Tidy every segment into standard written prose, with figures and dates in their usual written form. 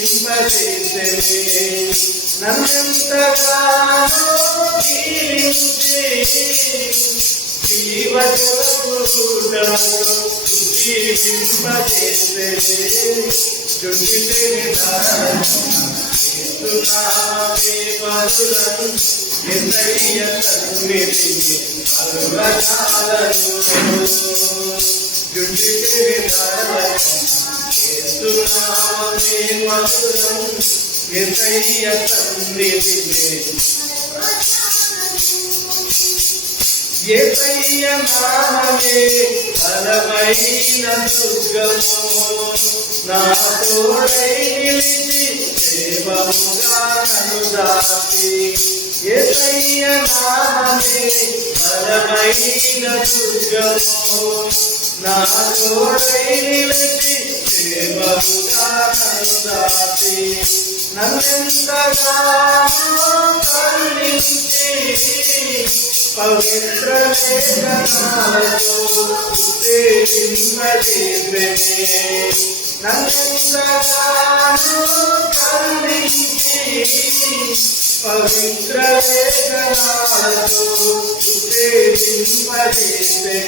జీవింపజేసెనే నన్నెంతగానో దీవించి జీవజలపుటలో జీవింపజేసెనే జుండితేనే యేసునామే మధురం యేసయ్య సన్నిధి అరుణాలను జుండితేనే యేసునామే మధురం యేసయ్య సన్నిధి యేసయ్య నామమే బలమైన దుర్గము నా తోడై నిలిచి సేవముగా నన్ను దాచి యేసయ్య నామమే బలమైన దుర్గము నా తోడై నిలిచి సేవముగా నన్ను దాచి నన్నెంతగానో కరుణించి పవిత్ర లేఖనాలతో ఉత్తేజింపజేసెనే నన్నెంతగానో కరుణించి పవిత్ర లేఖనాలతో ఉత్తేజింపజేసెనే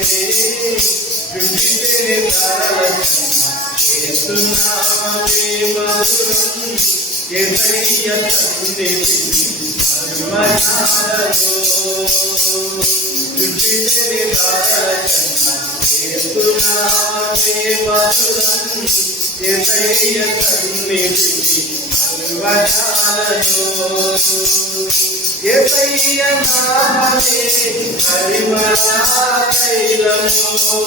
జుండితేనే యేసునామే మధురం యేసయ్య సన్నిధి అరుణాలను జుండితేనే యేసునామే మధురం యేసయ్య సన్నిధి అరుణాలను యేసయ్య నామమే పరిమళ తైలము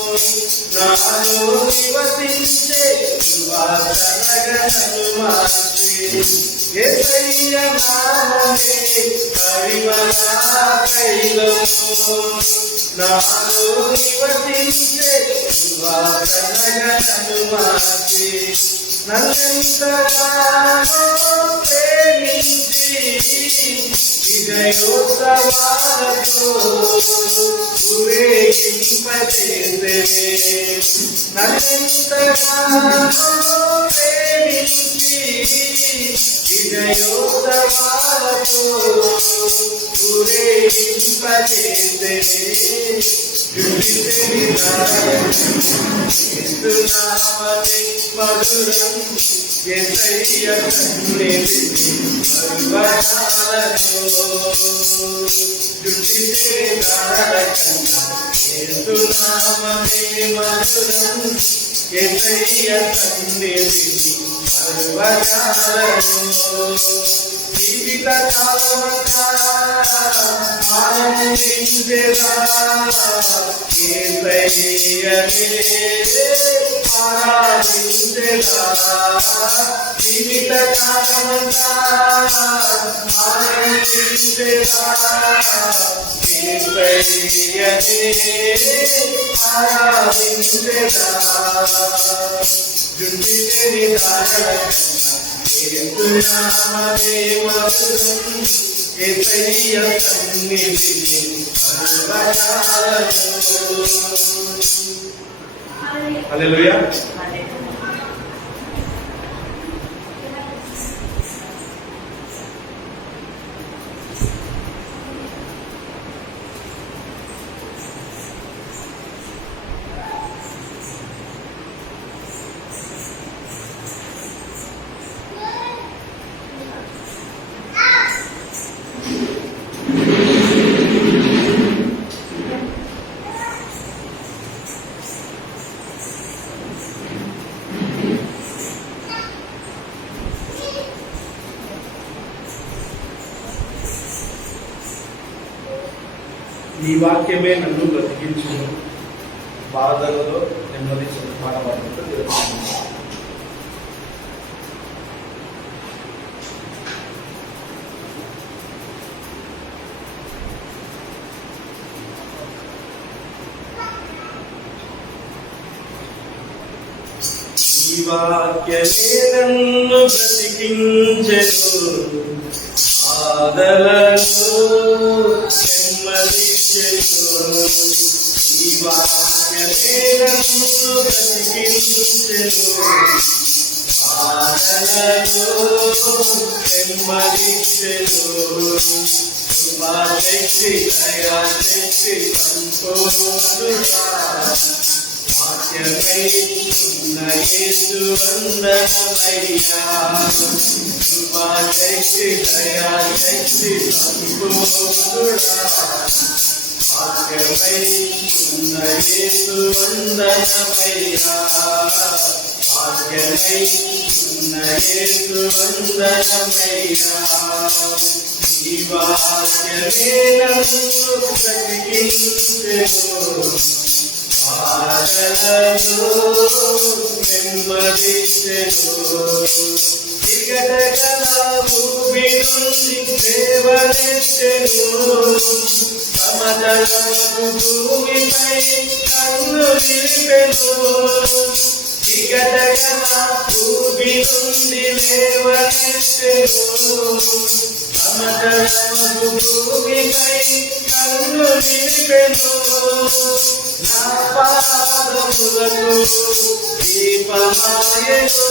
నాలో నివసించే సువాసనగా నన్ను మార్చి యేసయ్య నామమే పరిమళ తైలము నాలో నివసించే సువాసనగా నన్ను మార్చి నన్నెంతగానో ప్రేమించి విజయోత్సవాలతో ఊరేగింపజేసెనే నన్నెంతగానో ప్రేమించి విజయోత్సవాలతో ఊరేగింపజేసెనే యేసునామే మధురం యేసయ్య సన్నిధి అరుణాలను జుండితేనే యేసునామే మధురం యేసయ్య సన్నిధి అరుణాలను జీవిత కాలమంతా ఆనందించెదా యేసయ్యనే ఆరాధించెదా జీవిత కాలమంతా ఆనందించెదా యేసయ్యనే ఆరాధించెదా జుండితేనే యేసునామే మధురం యేసయ్య సన్నిధి అరుణాలను హల్లెలూయా. ఈ వాక్యమే నన్ను బ్రతికించును, బాధలలో నెమ్మది పాడబడుతూ తెలుస్తుంది. ఈ వాక్యమే నన్ను బ్రతికించెను, బాధలలో నెమ్మదించెను. ఈ ఈ వాక్యమే నన్ను బ్రతికించెను బాధలలో నెమ్మదించెను కృపాశక్తి దయాశక్తి సంతోషుడా వాక్యమై ఉన్న యేసు వందనమయ్యా కృపాశక్తి దయాశక్తి సంతోషుడా వాక్యమై ఉన్న యేసు వందనమయ్యా వాక్యమై ఉన్న యేసు వందనమయ్యా ఈ వాక్యమే నన్ను బ్రతికించెను బాధలలో నెమ్మదించెను వికటగల భూమి నుండి లేవనెత్తెను సమతలమగు భూమిపై కన్ను నిలిపెను వికటగల భూమి నుండి లేవనెత్తెను సమతలమగు భూమిపై కన్ను నిలిపెను నా పాదములకు దీపమాయెను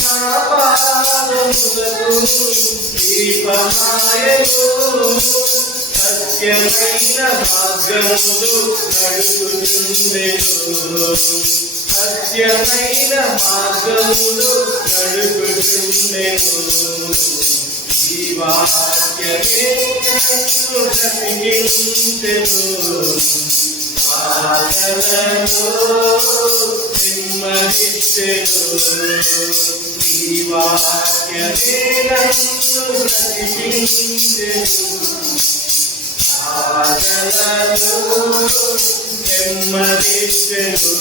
నా పాదములకు దీపమాయెను సత్యమైన మార్గములు నడుపుచుండెను సత్యమైన మార్గములు నడుపుచుండెను ఈ వాక్యమే నన్ను బ్రతికించెను బాధలలో నెమ్మదించెను ఈ వాక్యమే నన్ను బ్రతికించెను బాధలలో నెమ్మదించెను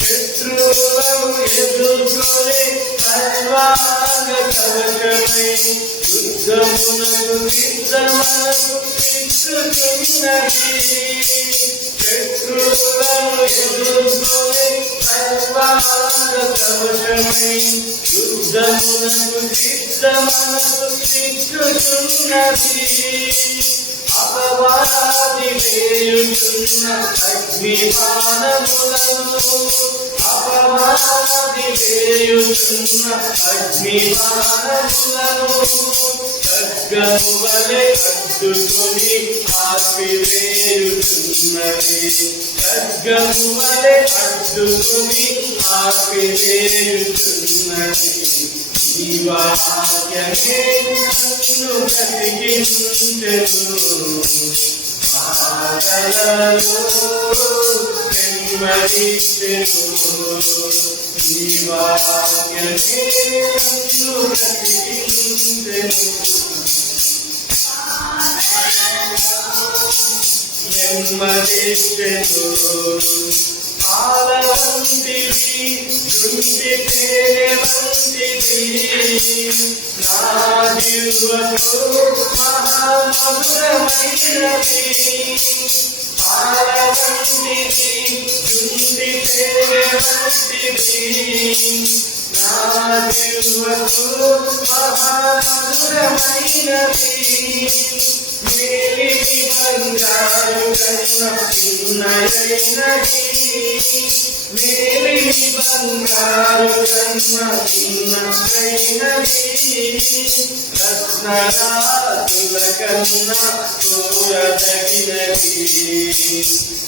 శత్రువులను ఎదుర్కొనే సర్వాంగ కవచమై యుద్ధమునకు సిద్ధమనకు సిద్ధుచున్నది శత్రువులను ఎదుర్కొనే సర్వాంగ కవచమై యుద్ధమునకు సిద్ధమనకు సిద్ధుచున్నది అపవాది వేయుచున్న అగ్నిబాణములను అపవాది వేయుచున్న అగ్నిబాణములను ఖడ్గము వలె అడ్డుకొని ఆపివేయుచున్నది ఖడ్గము వలె అడ్డుకొని ఆపివేయుచున్నది ఈ వాక్యమే నన్ను బ్రతికించెను బాధలలో నెమ్మదించెను ఈ వాక్యమే నన్ను బ్రతికించెను నెమ్మదించెను పాలవంటివి దుంటి తేనె వంటివి నా జిహ్వకు మహామధురమైనవి పాలవంటివి దుంటి తేనె వంటివి నా జిహ్వకు మహామధురమైనవి మేలిమి బంగారు కన్నా చిన్నయైనది మేలిమి బంగారు కన్నా చిన్నయైనది రత్నరాజుల కన్నా చూడదగినది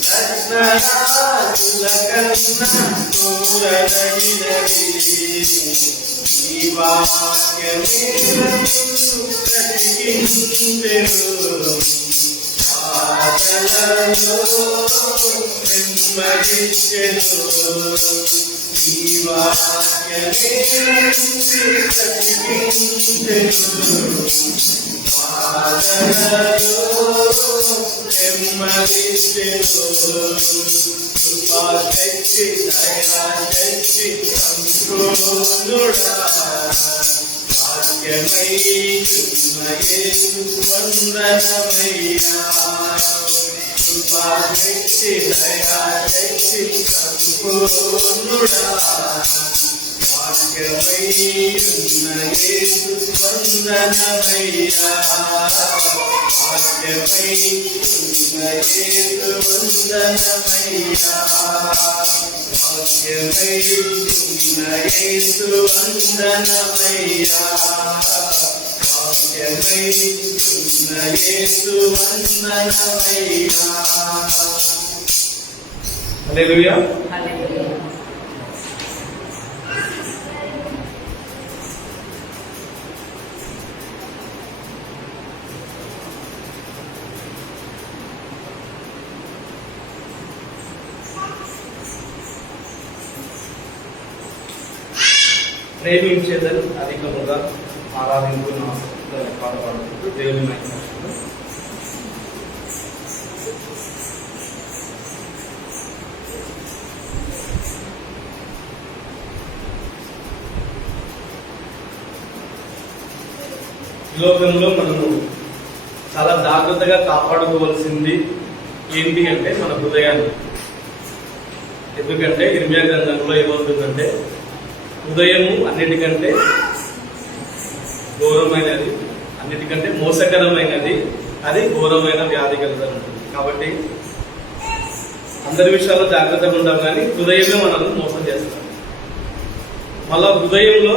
రత్నరాజుల కన్నా చూడదగినది ఈ వాక్యమే నన్ను బ్రతికించెను బాధలలో నెమ్మదించెను ఈ వాక్యమే నన్ను బ్రతికించెను బాధలలో నెమ్మదించెను కృపాశక్తి దయాశక్తి సంతోషుడా వాక్యమై ఉన్న యేసు వందనమయ్యా కృపాశక్తి దయాశక్తి సంతోషుడా వాక్యమయ్యున్న యేసు వందనమయ్యా వాక్యమయ్యున్న యేసు వందనమయ్యా వాక్యమయ్యున్న యేసు వందనమయ్యా వాక్యమయ్యున్న యేసు వందనమయ్యా. హల్లెలూయా. ప్రేమించేదని అధికముగా ఆరాధింపు పాడబడుతూ దేవుని మహిమపరుస్తూ ఈ లోకంలో మనము చాలా జాగ్రత్తగా కాపాడుకోవాల్సింది ఏంటి అంటే మన హృదయాన్ని. ఎందుకంటే ఇర్మియా గ్రంథంలో ఏమవుతుందంటే హృదయము అన్నిటికంటే ఘోరమైనది, అన్నిటికంటే మోసకరమైనది, అది ఘోరమైన వ్యాధి కలుగుతుంది. కాబట్టి అందరి విషయాల్లో జాగ్రత్తగా ఉంటాం, కానీ హృదయమే మనల్ని మోసం చేస్తాం. మళ్ళా హృదయంలో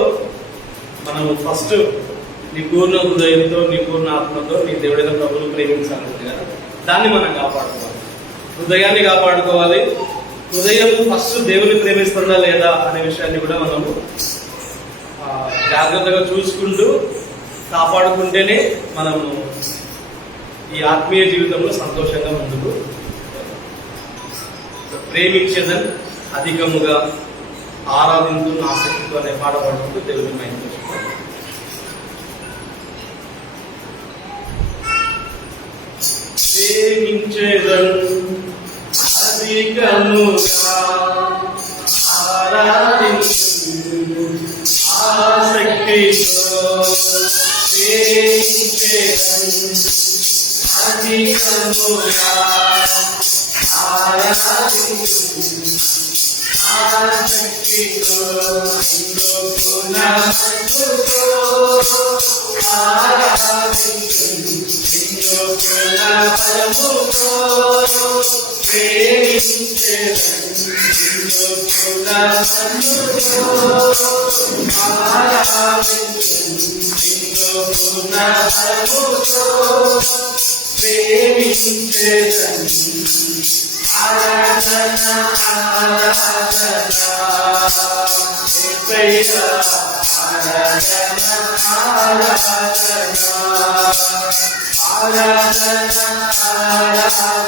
మనం ఫస్ట్ నీ పూర్ణ హృదయంతో, నీ పూర్ణ ఆత్మతో నీ దేవుడైన ప్రభువును ప్రేమించాలంటే కదా, దాన్ని మనం కాపాడుకోవాలి. హృదయాన్ని కాపాడుకోవాలి. హృదయం ఫస్ట్ దేవుని ప్రేమిస్తుందా లేదా అనే విషయాన్ని కూడా మనము జాగ్రత్తగా చూసుకుంటూ కాపాడుకుంటేనే మనము ఈ ఆత్మీయ జీవితంలో సంతోషంగా ముందుకు ప్రేమించేదని అధికముగా ఆరాధించు ఆసక్తితో అనే పాట పాడుకుంటూ దేవుని మహిమ ప్రేమించేదని అధికముగా ఆరాధించు ఆసక్తితో ప్రేమించేదని అధికముగా ఆరాధించు ఆసక్తితో ఆరాధించు ఆరాధన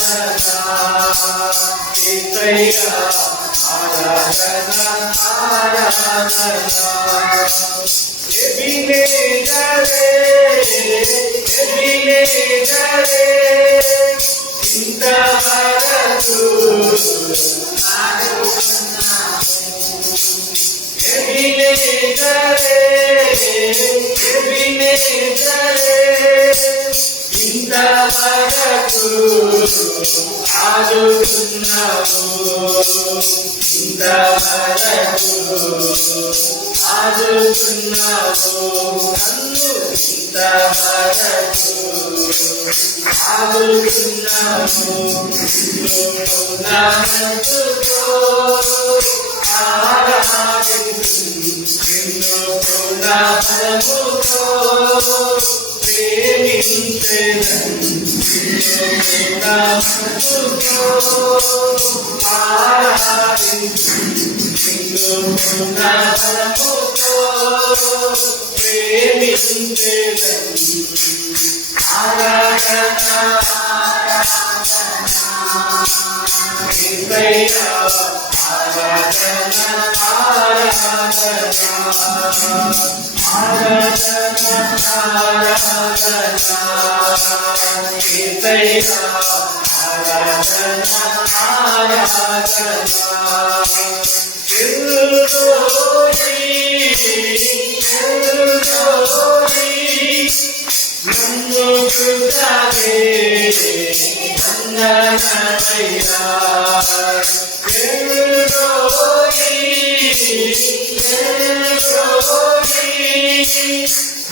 ఇంతవరకు ఆదుకున్నావు, ఇంతవరకు ఆదుకున్నావు నన్ను, ఇంతవరకు ఆదుకున్నావు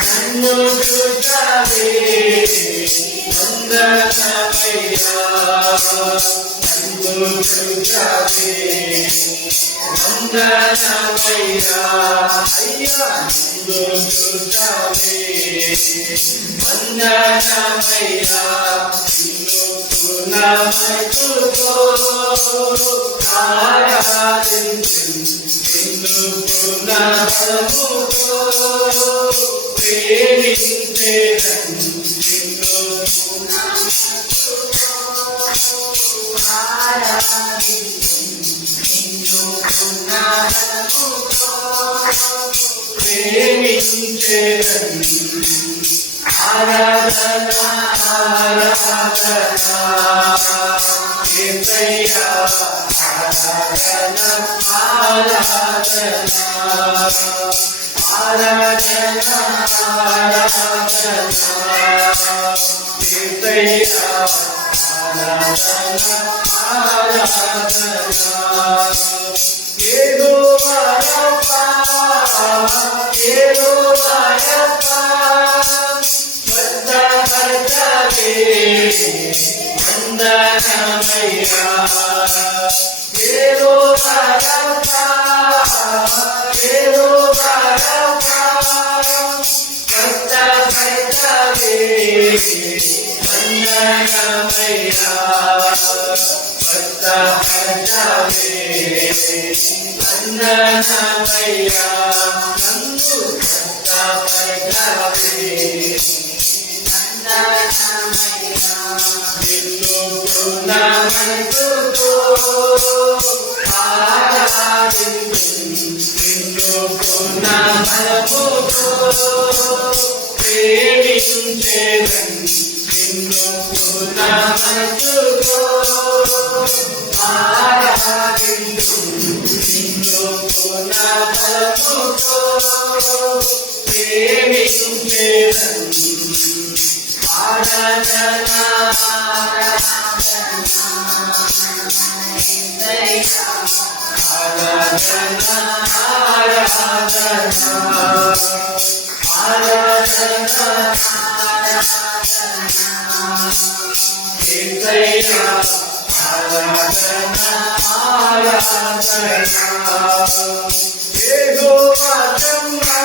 నన్ను చూచావే వందనమయ్యా, నన్ను చూచావే వందనమయ్యా, అయ్యా నన్ను చూచావే వందనమయ్యా, నిన్ను పునమతుతో ఆరాధించు, నిన్ను పునమతుతో ప్రేమించేదను, నిన్ను పునమతుతో ఆరాధించు, నిన్ను పునమతుతో ప్రేమించేదను. ఆరాధన ఆరాధన యేసయ్యా, ఆరాధన ఆరాధన ఆరాధన ఆరాధన యేసయ్యా, ఆరాధన ఆరాధన యెహోవా రఫా, యెహోవా రఫా వందనమయ్యా, యెహోవా రఫా, యెహోవా రఫా స్వస్థపరచావే, వందనమయ్యా స్వస్థపరచావే, వందనమయ్యా నన్ను స్వస్థపరచావే, నిన్ను పునమతుతో ఆరాధించు, నిన్ను పునమతుతో ప్రేమించేదను, నిన్ను పునమతుతో ఆరాధించు, నిన్ను పునమతుతో ప్రేమించేదను. ఆరాధన ఆరాధన ఆరాధన ఆరాధన యేసయ్యా, ఆరాధన ఆరాధన యెహోవా షమ్మా,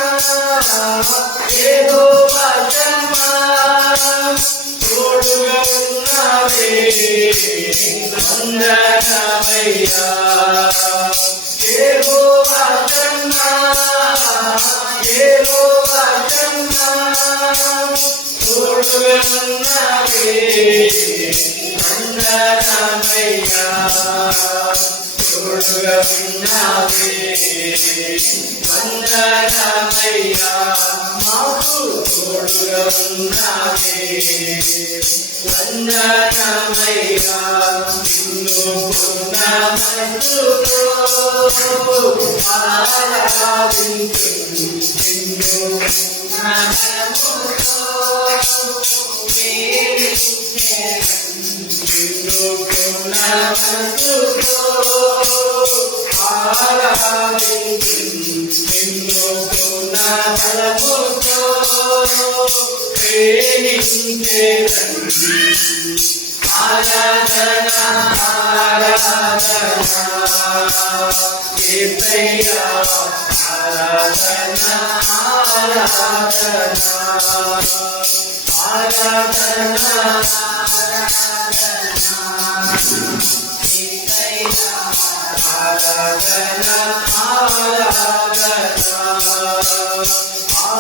యెహోవా షమ్మా తోడుగా ఉన్నావే, వందనమయ్యా, యెహోవా షమ్మా, యెహోవా షమ్మా తోడుగా ఉన్నావే, వందనమయ్యా తోడుగా ఉన్నావే, వందనమయ్యా మాకు తోడుగా ఉన్నావే, వందనమయ్యా నిన్ను పునమతుతో ఆరాధించు, నిన్ను పునమతుతో ప్రేమించేదను, నిన్ను పునమతుతో ఆరాధించు, నిన్ను పునమతుతో ప్రేమించేదను. ఆరాధన ఆరాధన యేసయ్యా, ఆరాధన ఆరాధన ఆరాధన యేసయ్యా, ఆరాధన ఆరాధన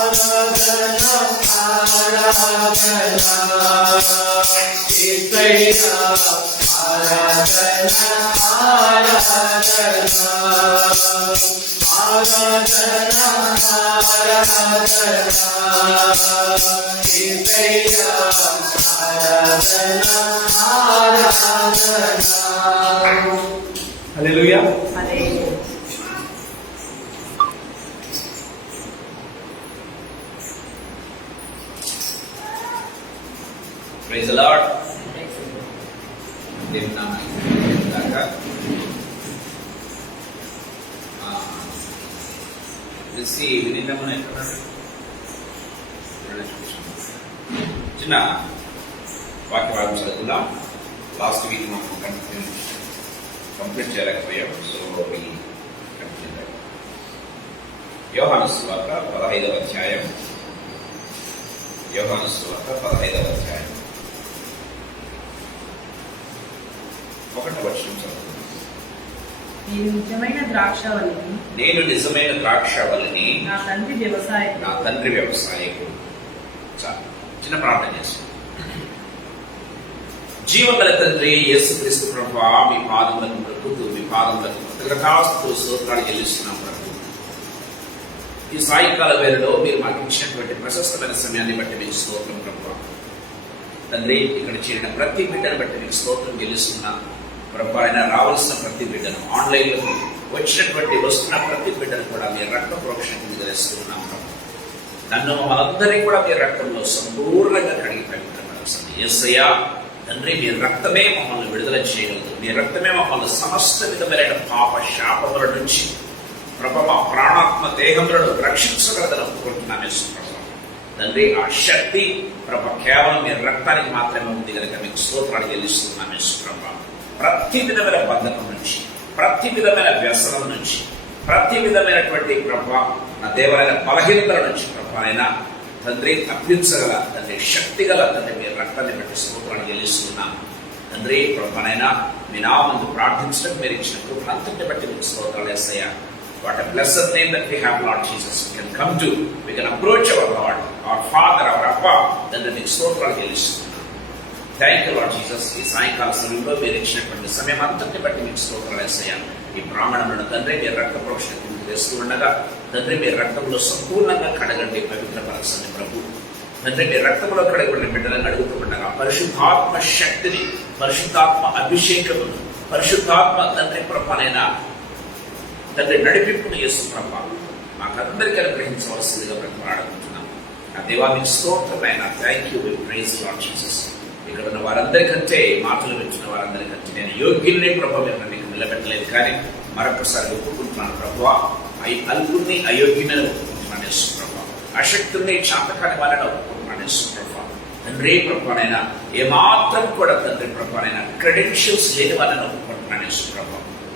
ఆరాధన ఆరాధన యేసయ్యా, ఆరాధన ఆరాధన ఆరాధన ఆరాధన యేసయ్యా, ఆరాధన ఆరాధన. హల్లెలూయా. Praise the lord. దేవుని నామమునకు వినిందమ్మని ఎక్కడ చిన్న వాక్యభాగం చదువుకుందాం. లాస్ట్ వీక్ మనం కంప్లీట్ చేయలేకపోయాం. సో యోహాను సువార్త 15వ అధ్యాయం. యోహాను సువార్త 15వ అధ్యాయం 1వ వచనం చదువుకుందాం. నేను నిజమైన ద్రాక్షవల్లిని, నా తండ్రి వ్యవసాయకుడు. చిన్న ప్రార్థన చేస్తాం. జీవగల తండ్రి యేసుక్రీస్తు ప్రభువా, మీ పాదములకు మొక్కుతూ మీ పాదములకు కృతజ్ఞతాస్తుతులు స్తోత్రాలు చెల్లిస్తున్నాం ప్రభు. ఈ సాయంకాల వేళలో మీరు మాకు ఇచ్చినటువంటి ప్రశస్తమైన సమయాన్ని బట్టి మీకు స్తోత్రం ప్రభువా. తండ్రి, ఇక్కడ చేరిన ప్రతి బిడ్డను బట్టి మీకు స్తోత్రం చెల్లిస్తున్నాం ప్రభు. ఆయన రావాల్సిన ప్రతి బిడ్డను, ఆన్లైన్లో వచ్చినటువంటి వస్తున్న ప్రతి బిడ్డను కూడా మీరు రక్త ప్రోక్షణ తెలుస్తున్నాం ప్రభు. నన్ను మనందరినీ కూడా మీ రక్తంలో సంపూర్ణంగా కడిగి పవిత్రపరచండి యేసయ్యా. తండ్రి, మీ రక్తమే మమ్మల్ని విడుదల చేయగలదు. మీ రక్తమే మమ్మల్ని సమస్త విధమైన పాప శాపముల నుంచి ప్రభు మా ప్రాణాత్మ దేహములను రక్షించగలదని ఒప్పుకుంటున్నాను ప్రభు. తండ్రి, ఆ శక్తి ప్రభు కేవలం మీ రక్తానికి మాత్రమే ఉంది కనుక మీకు స్తోత్రాలు చెల్లిస్తున్నాను ప్రభు. ప్రతి విధమైన బంధకం నుంచి, ప్రతి విధమైన వ్యసనం నుంచి, ప్రతి విధమైనటువంటి ప్రభు నా దేవరైన బలహీనతల నుంచి ప్రభు అయినా తండ్రి తప్పించగల తండ్రి శక్తి గల తండ్రి మీ రక్తాన్ని బట్టి స్తోత్రాన్ని చెల్లిస్తున్నాం తండ్రి. ప్రభునైనా మీ నామందు ప్రార్థించడం మీరు ఇచ్చిన కృపనంతటిని బట్టి మీకు స్తోత్రాలు యేసయ్యా. What a blessed name that we have, Lord Jesus. We can come to, we can approach our Lord, our Father, our Abba, తండ్రి మీకు స్తోత్రాలు చెల్లిస్తున్నాం. Thank you lord Jesus. ఈ సాయంకాల సమయంలో మీరు ఇచ్చినటువంటి సమయం అంతటిని బట్టి మీకు స్తోత్రాలు యేసయ్యా. ఈ బ్రాహ్మణులను తండ్రి మీరు రక్త ప్రోక్షణ వేస్తూ ఉండగా తండ్రి మీరు రక్తంలో సంపూర్ణంగా కడగండి, పవిత్రపరచండి ప్రభు. తండ్రి మీరు రక్తంలో కడగబడిన బిడ్డలను అడుగుతూ ఉండగా పరిశుద్ధాత్మ శక్తిని, పరిశుద్ధాత్మ అభిషేకమును, పరిశుద్ధాత్మ తండ్రి ప్రభనైనా తండ్రి నడిపింపును యేసు ప్రభ మాకందరికీ అనుగ్రహించవలసిందిగా బ్రతిమాడుకుంటున్నాం. ఆ దేవానికి స్తోత్రమైన thank you, we praise lord Jesus. ఇక్కడ ఉన్న వారందరికంటే, మాటలు వింటున్న వారందరికంటే నేను యోగ్యుల్ని ప్రభు మీరు నీకు నిలబెట్టలేదు, కానీ మరొకసారి ఒప్పుకుంటున్నాను ప్రభువా. అల్పుల్ని అయోగ్యులను ఒప్పుకుంటున్నాను యేసు ప్రభ. అశక్తుల్ని చాతకాని వాళ్ళని ఒప్పుకుంటున్నాను యేసు ప్రభ. తండ్రి ప్రభనైనా ఏమాత్రం కూడా తండ్రి ప్రభనైనా క్రెడెన్షియల్స్ లేని వాళ్ళని ఒప్పుకుంటున్నాను యేసు ప్రభ.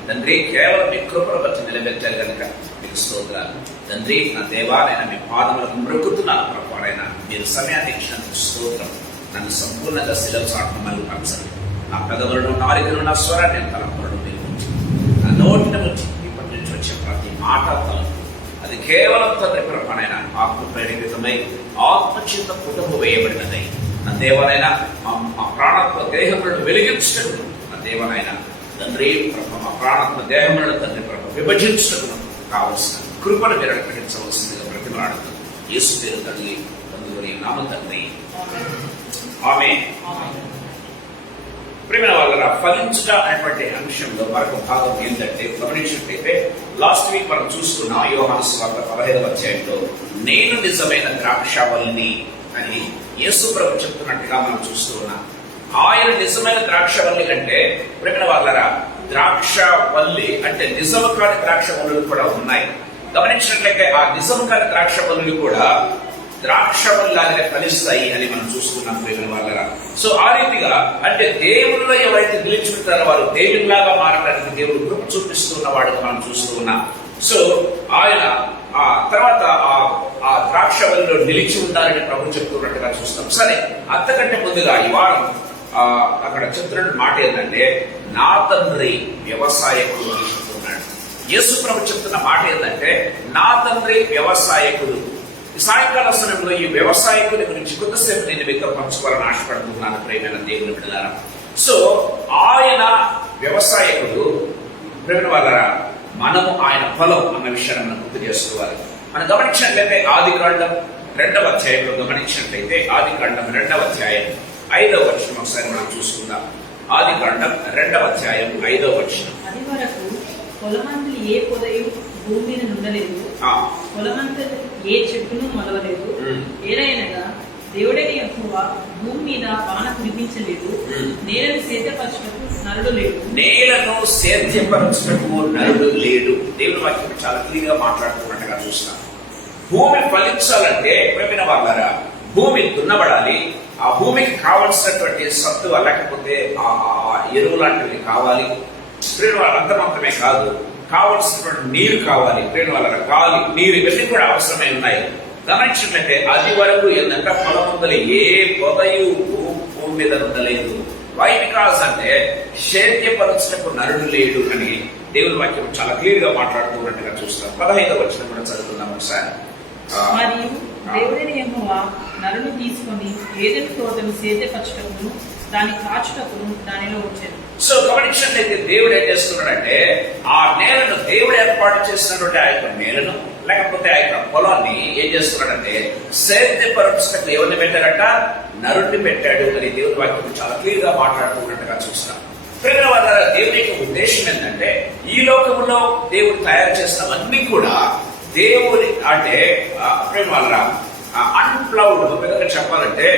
తండ్రి కేవలం మీ కృపను బట్టి నిలబెట్టారు కనుక మీకు స్తోత్రాలు తండ్రి. నా దేవాలైనా మీ పాదములకు మృక్కుతున్నాను ప్రభావైనా మీరు సమయాన్ని ఇచ్చినందుకు స్తోత్రం. నన్ను సంపూర్ణంగా శిలవ చాటును మరుగుపరచండి. నా పెదవులను, నాలుకను, నా స్వరాన్ని, తలంపులను మీరు ఉంచి నా నోటిని వచ్చి ఇప్పటి నుంచి వచ్చే ప్రతి మాట తలంపు అది కేవలం తండ్రి ప్రభానైనా ఆత్మ ప్రేరితమై ఆత్మచేత పుటము వేయబడినదై నా దేవాలైనా మా ప్రాణాత్మ దేహములను వెలిగించడం నా దేవాలైనా తండ్రి ప్రభ మా ప్రాణాత్మ దేహములను తండ్రి ప్రభ విభజించడం కావలసిన కృపను మీరు అనుగ్రహించవలసిందిగా బ్రతిమలాడుతుంది యేసు పేరు తండ్రి బంధువుని నామ తండ్రి ఆమేన్. ప్రియమైన వాళ్ళ ఫలించుట అనేటువంటి అంశంలో మరొక భాగం ఏంటంటే గమనించినట్లయితే లాస్ట్ వీక్ మనం చూస్తున్నాం యోహాను సువార్త 15వ అధ్యాయంలో నేను నిజమైన ద్రాక్షవల్లిని అని యేసు ప్రభు చెప్తున్నట్టుగా మనం చూస్తూ ఉన్నాం. ఆయన నిజమైన ద్రాక్షవల్లి కంటే ప్రియమైన వాళ్ళరా ద్రాక్షవల్లి అంటే నిజము కాని ద్రాక్షవల్లులు కూడా ఉన్నాయి. గమనించినట్లయితే ఆ నిజము కాని ద్రాక్షవల్లులు కూడా ద్రాక్షవల్లాగానే ఫలిస్తాయి అని మనం చూసుకున్నాం ప్రియమైన వాళ్ళరా. సో ఆ రీతిగా అంటే దేవుల్లో ఎవరైతే నిలిచిపెడతారో వారు దేవుల్లాగా మారడానికి దేవుడు కృప చూపిస్తున్నవాడుగా మనం చూస్తూ ఉన్నాం. సో ఆయన ఆ తర్వాత ఆ ద్రాక్షవల్లిలో నిలిచి ఉండాలని ప్రభు చెప్తున్నట్టుగా చూస్తాం. సరే, అంతకంటే ముందుగా ఈ వారం అక్కడ చెప్తున్న మాట ఏంటంటే నా తండ్రి వ్యవసాయకుడు అని చెప్తున్నాడు. యేసు ప్రభు చెప్తున్న మాట ఏంటంటే నా తండ్రి వ్యవసాయకుడు. ఈ సాయంకాల సమయంలో ఈ వ్యవసాయకుడి గురించి కొంతసేపు నేను మీతో పంచుకోవాలని ఆశపడుతున్నాను ప్రేమైన దేవుని బిడ్డలారా. సో ఆయన వ్యవసాయకుడు ప్రేమైన వాళ్ళరా, మనము ఆయన పొలం అన్న విషయాన్ని మనం గుర్తు చేసుకోవాలి. మనం గమనించినట్లయితే ఆదికాండం 2వ అధ్యాయంలో గమనించినట్లయితే ఆదికాండం 2వ అధ్యాయం 5వ వచనం ఒకసారి మనం చూసుకుందాం. ఆదికాండం 2వ అధ్యాయం 5వ వచనం. అది వరకు పొలమంతులు ఏ పొదయు భూమి మీద ఉండలేదు, పొలమంతులు ఏ చెట్టును మొలవలేదు. ఏదైనగా దేవుడైన యెహోవా భూమి మీద వాన కురిపించలేదు, నేలను సేద్యపరచుటకు నరుడు లేడు. నేలను సేద్యపరచుటకు నరుడు లేడు. దేవుని వాక్యం చాలా క్లియర్ గా మాట్లాడుతున్నట్టుగా చూస్తాం. భూమి ఫలించాలంటే ప్రేమిన వాళ్ళారా, భూమి దున్నబడాలి. ఆ భూమికి కావలసినటువంటి సత్తువ లేకపోతే ఆ ఎరువు లాంటివి కావాలి. ప్రేమ వాళ్ళ అంతమాత్రమే కాదు, కావలసినటువంటి నీరు కావాలి. ప్రేమ వాళ్ళ గాలి, నీరు ఇవన్నీ కూడా అవసరమై ఉన్నాయి. గమనించినట్లయితే అది వరకు ఏంటంటే పొలముందలి ఏ పొదయు భూమి మీద ఉండలేదు. వై బికాస్ అంటే సేద్యపరచటకు నరుడు లేడు అని దేవుని వాక్యం చాలా క్లియర్ గా మాట్లాడుతున్నట్టుగా చూస్తాం. 15వ వచనం కూడా చదువుతున్నాం ఒకసారి. మరియు దేవుడైన యెహోవా నరుని తీసుకొని ఏదెను తోటను సేద్యపరచుటకును దాని కాచుటకును దానిలో ఉంచెను. సో గమనించినట్లయితే దేవుడు ఏం చేస్తున్నాడంటే ఆ నేలను, దేవుడు ఏర్పాటు చేసినటువంటి ఆ యొక్క నేలను లేకపోతే ఆ యొక్క పొలాన్ని ఏం చేస్తున్నాడంటే సేద్యపరచటకు ఎవరిని పెట్టారట? నరుణ్ణి పెట్టాడు అని దేవుని వాక్యం చాలా క్లియర్ గా మాట్లాడుతున్నట్టుగా చూస్తాం. ప్రేమ వాళ్ళ దేవుని యొక్క ఉద్దేశం ఏంటంటే ఈ లోకంలో దేవుడు తయారు చేసినవన్నీ కూడా దేవుని అంటే ప్రేమ వాళ్ళ అన్ప్లౌడ్ విధంగా చెప్పాలంటే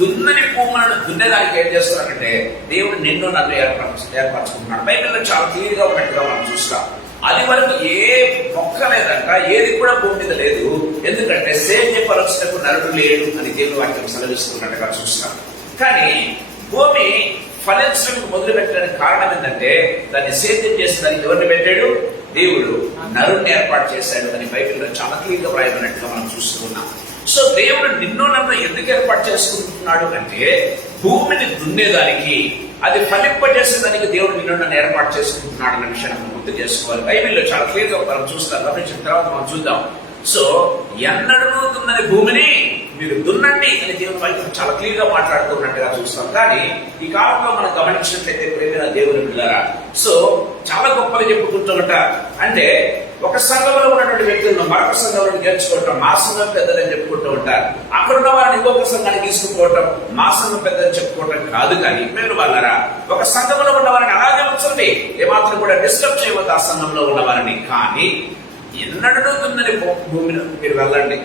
దున్నని భూములను దున్నేదానికి ఏం చేస్తున్నారంటే దేవుడు నిన్ను నన్ను ఏర్పరచుకుంటున్నాడు. బైబిల్లో చాలా క్లియర్ గా ఉన్నట్టుగా మనం చూస్తాం. అది వరకు ఏ మొక్క లేదంట, ఏది కూడా భూమి మీద లేదు. ఎందుకంటే సేద్యపరచటకు నరుడు లేడు అని దేవుని వాక్యం సెలవిస్తున్నట్టుగా చూస్తాం. కానీ భూమి ఫలించడానికి మొదలు పెట్టడానికి కారణం ఏంటంటే దాన్ని సేద్యం చేసేదానికి ఎవరిని పెట్టాడు? దేవుడు నరుణ్ణి ఏర్పాటు చేశాడు అని బైబిల్లో చాలా క్లియర్ గా రాయబడినట్టుగా మనం చూస్తున్నాం. సో దేవుడు నిన్ను నన్ను ఎందుకు ఏర్పాటు చేసుకుంటున్నాడు అంటే భూమిని దున్నేదానికి, అది ఫలింపజేసేదానికి దేవుడు నిన్ను నన్ను ఏర్పాటు చేసుకుంటున్నాడు అన్న విషయాన్ని మనం గుర్తు చేసుకోవాలి. బైబిల్లో చాలా క్లియర్ గా మనం చూస్తాం. గమనించిన తర్వాత మనం చూద్దాం. సో ఎన్నడూ దున్నని భూమిని మీరు దున్నండి అని దేవుని వాక్యం చాలా క్లియర్ గా మాట్లాడుతున్నట్టుగా చూస్తాం. కానీ ఈ కాలంలో మనం గమనించినట్లయితే ప్రేమైన దేవుని బిడ్డలారా, సో చాలా గొప్పగా చెప్పుకుంటూ ఉంటారు. అంటే ఒక సంఘంలో ఉన్నటువంటి వ్యక్తులను మరొక సంఘంలో గెలుచుకోవటం, మా సంఘం పెద్దదని చెప్పుకుంటూ ఉంటారు. అక్కడ ఉన్న వారిని ఇంకొక సంఘానికి తీసుకుపోవటం, మా సంఘం పెద్దని చెప్పుకోవటం కాదు. కానీ ప్రేమ వాళ్ళారా, ఒక సంఘంలో ఉన్న వారిని అలాగే ఉంచండి, ఏమాత్రం కూడా డిస్టర్బ్ చేయవద్దు ఆ సంఘంలో ఉన్న వారిని. కానీ ఎన్నడూ దున్నని భూమిని మీరు వెళ్ళండి,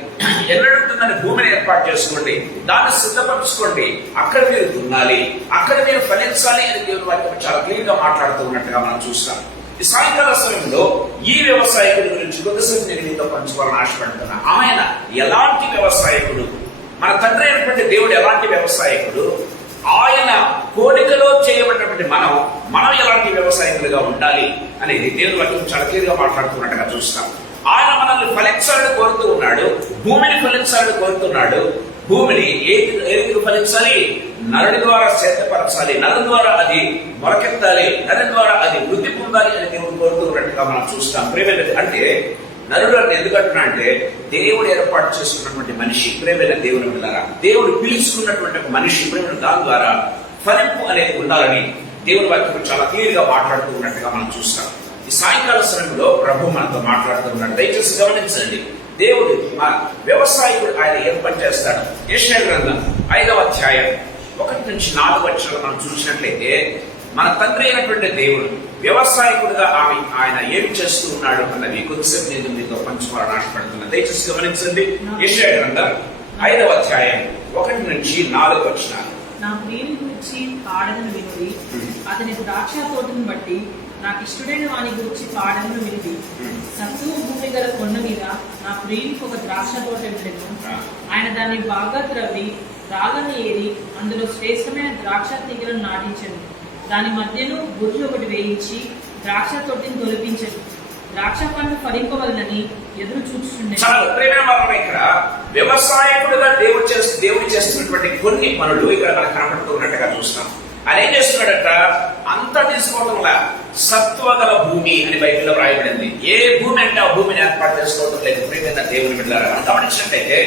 ఎన్నడూ దున్నని భూమిని ఏర్పాటు చేసుకోండి, దాన్ని సిద్ధపరచుకోండి, అక్కడ మీరు దున్నాలి, అక్కడ మీరు ఫలించాలి అని దేవుని వాక్యం చాలా క్లియర్ గా మాట్లాడుతూ ఉన్నట్టుగా మనం చూస్తాం. ఈ సాయంకాల సమయంలో ఈ వ్యవసాయకుడి గురించి కొద్దిసేపు నేను మీతో పంచుకోవాలని ఆశపడుతున్నా. ఆయన ఎలాంటి వ్యవసాయకుడు? మన తండ్రి అయినటువంటి దేవుడు ఎలాంటి వ్యవసాయకుడు? ఆయన కోరికలో చేయబడినటువంటి మనం ఎలాంటి వ్యవసాయకులుగా ఉండాలి అనేది దేవుని వాక్యం చాలా క్లియర్ గా మాట్లాడుతున్నట్టుగా చూస్తాం. ఆయన మనల్ని ఫలించాలని కోరుతూ ఉన్నాడు, భూమిని ఫలించాలని కోరుతున్నాడు. భూమిని ఏది ఫలించాలి? నరుడి ద్వారా సేద్యపరచాలి, నరుడి ద్వారా అది మొలకెత్తాలి, నరుడి ద్వారా అది వృద్ధి పొందాలి అని దేవుడు కోరుతున్నట్టుగా మనం చూస్తాం. ప్రేమైన అంటే నరుడు అని ఎందుకంటున్నా అంటే దేవుడు ఏర్పాటు చేసుకున్నటువంటి మనిషి, ప్రేమైన దేవుని బిడ్డలారా, దేవుడు పిలుచుకున్నటువంటి ఒక మనిషి, ప్రేమైన దాని ద్వారా ఫలింపు అనేది ఉండాలని దేవుని వాక్యం చాలా క్లియర్ గా మాట్లాడుతూ ఉన్నట్టుగా మనం చూస్తాం. ఈ సాయంకాల సమయంలో ప్రభు మనతో మాట్లాడుతున్నాడు. దయచేసి గమనించండి. దేవుడు మన వ్యవసాయకుడు ఆయన ఏం పని చేస్తాడు? యెషయా గ్రంథం 5వ అధ్యాయం 1 నుంచి 4 వచనాలు మనం చూసినట్లయితే మన తండ్రి అయినటువంటి దేవుడు వ్యవసాయకుడుగా ఆయన ఏమి చేస్తూ ఉన్నాడు అన్నది కొద్దిసేపు నేను మీతో పంచుకోవాలని ఆశపడుతున్నా. దయచేసి గమనించండి. యెషయా గ్రంథం 5వ అధ్యాయం 1 నుంచి 4 వచనాలు. నా ప్రియుని గురించి పాడలను వినుడి, అతని ద్రాక్ష తోటను బట్టి నాకు ఇష్టడైన వాని గురించి పాడలను వినుడి. సత్తువ భూమి గల కొండ మీద నా ప్రియునికి ఒక ద్రాక్ష తోట ఉండెను. ఆయన దాన్ని బాగా త్రవ్వి రాళ్ళను ఏరి అందులో శ్రేష్టమైన ద్రాక్ష తీగలను నాటించను. దాని మధ్యను బుర్జు ఒకటి వేయించి ద్రాక్ష తొట్టిని తొలిపించను. ద్రాక్ష పండు ఫలింపవలనని ఎదురు చూస్తుండే. ఇక్కడ వ్యవసాయకుడుగా దేవుడు చేస్తున్నటువంటి కొన్ని పనులు ఇక్కడ మనకు కనపడుతున్నట్టుగా చూస్తాం. ఆయన ఏం చేస్తున్నాడట? అంత తీసుకోవడంలా సత్వగల భూమి అని బైబిల్లో రాయబడింది. ఏ భూమి అంటే ఆ భూమిని ఏర్పాటు చేసుకోవడం లేదు. ప్రియమైన దేవుని బిడ్డలారా, గమనించినట్టయితే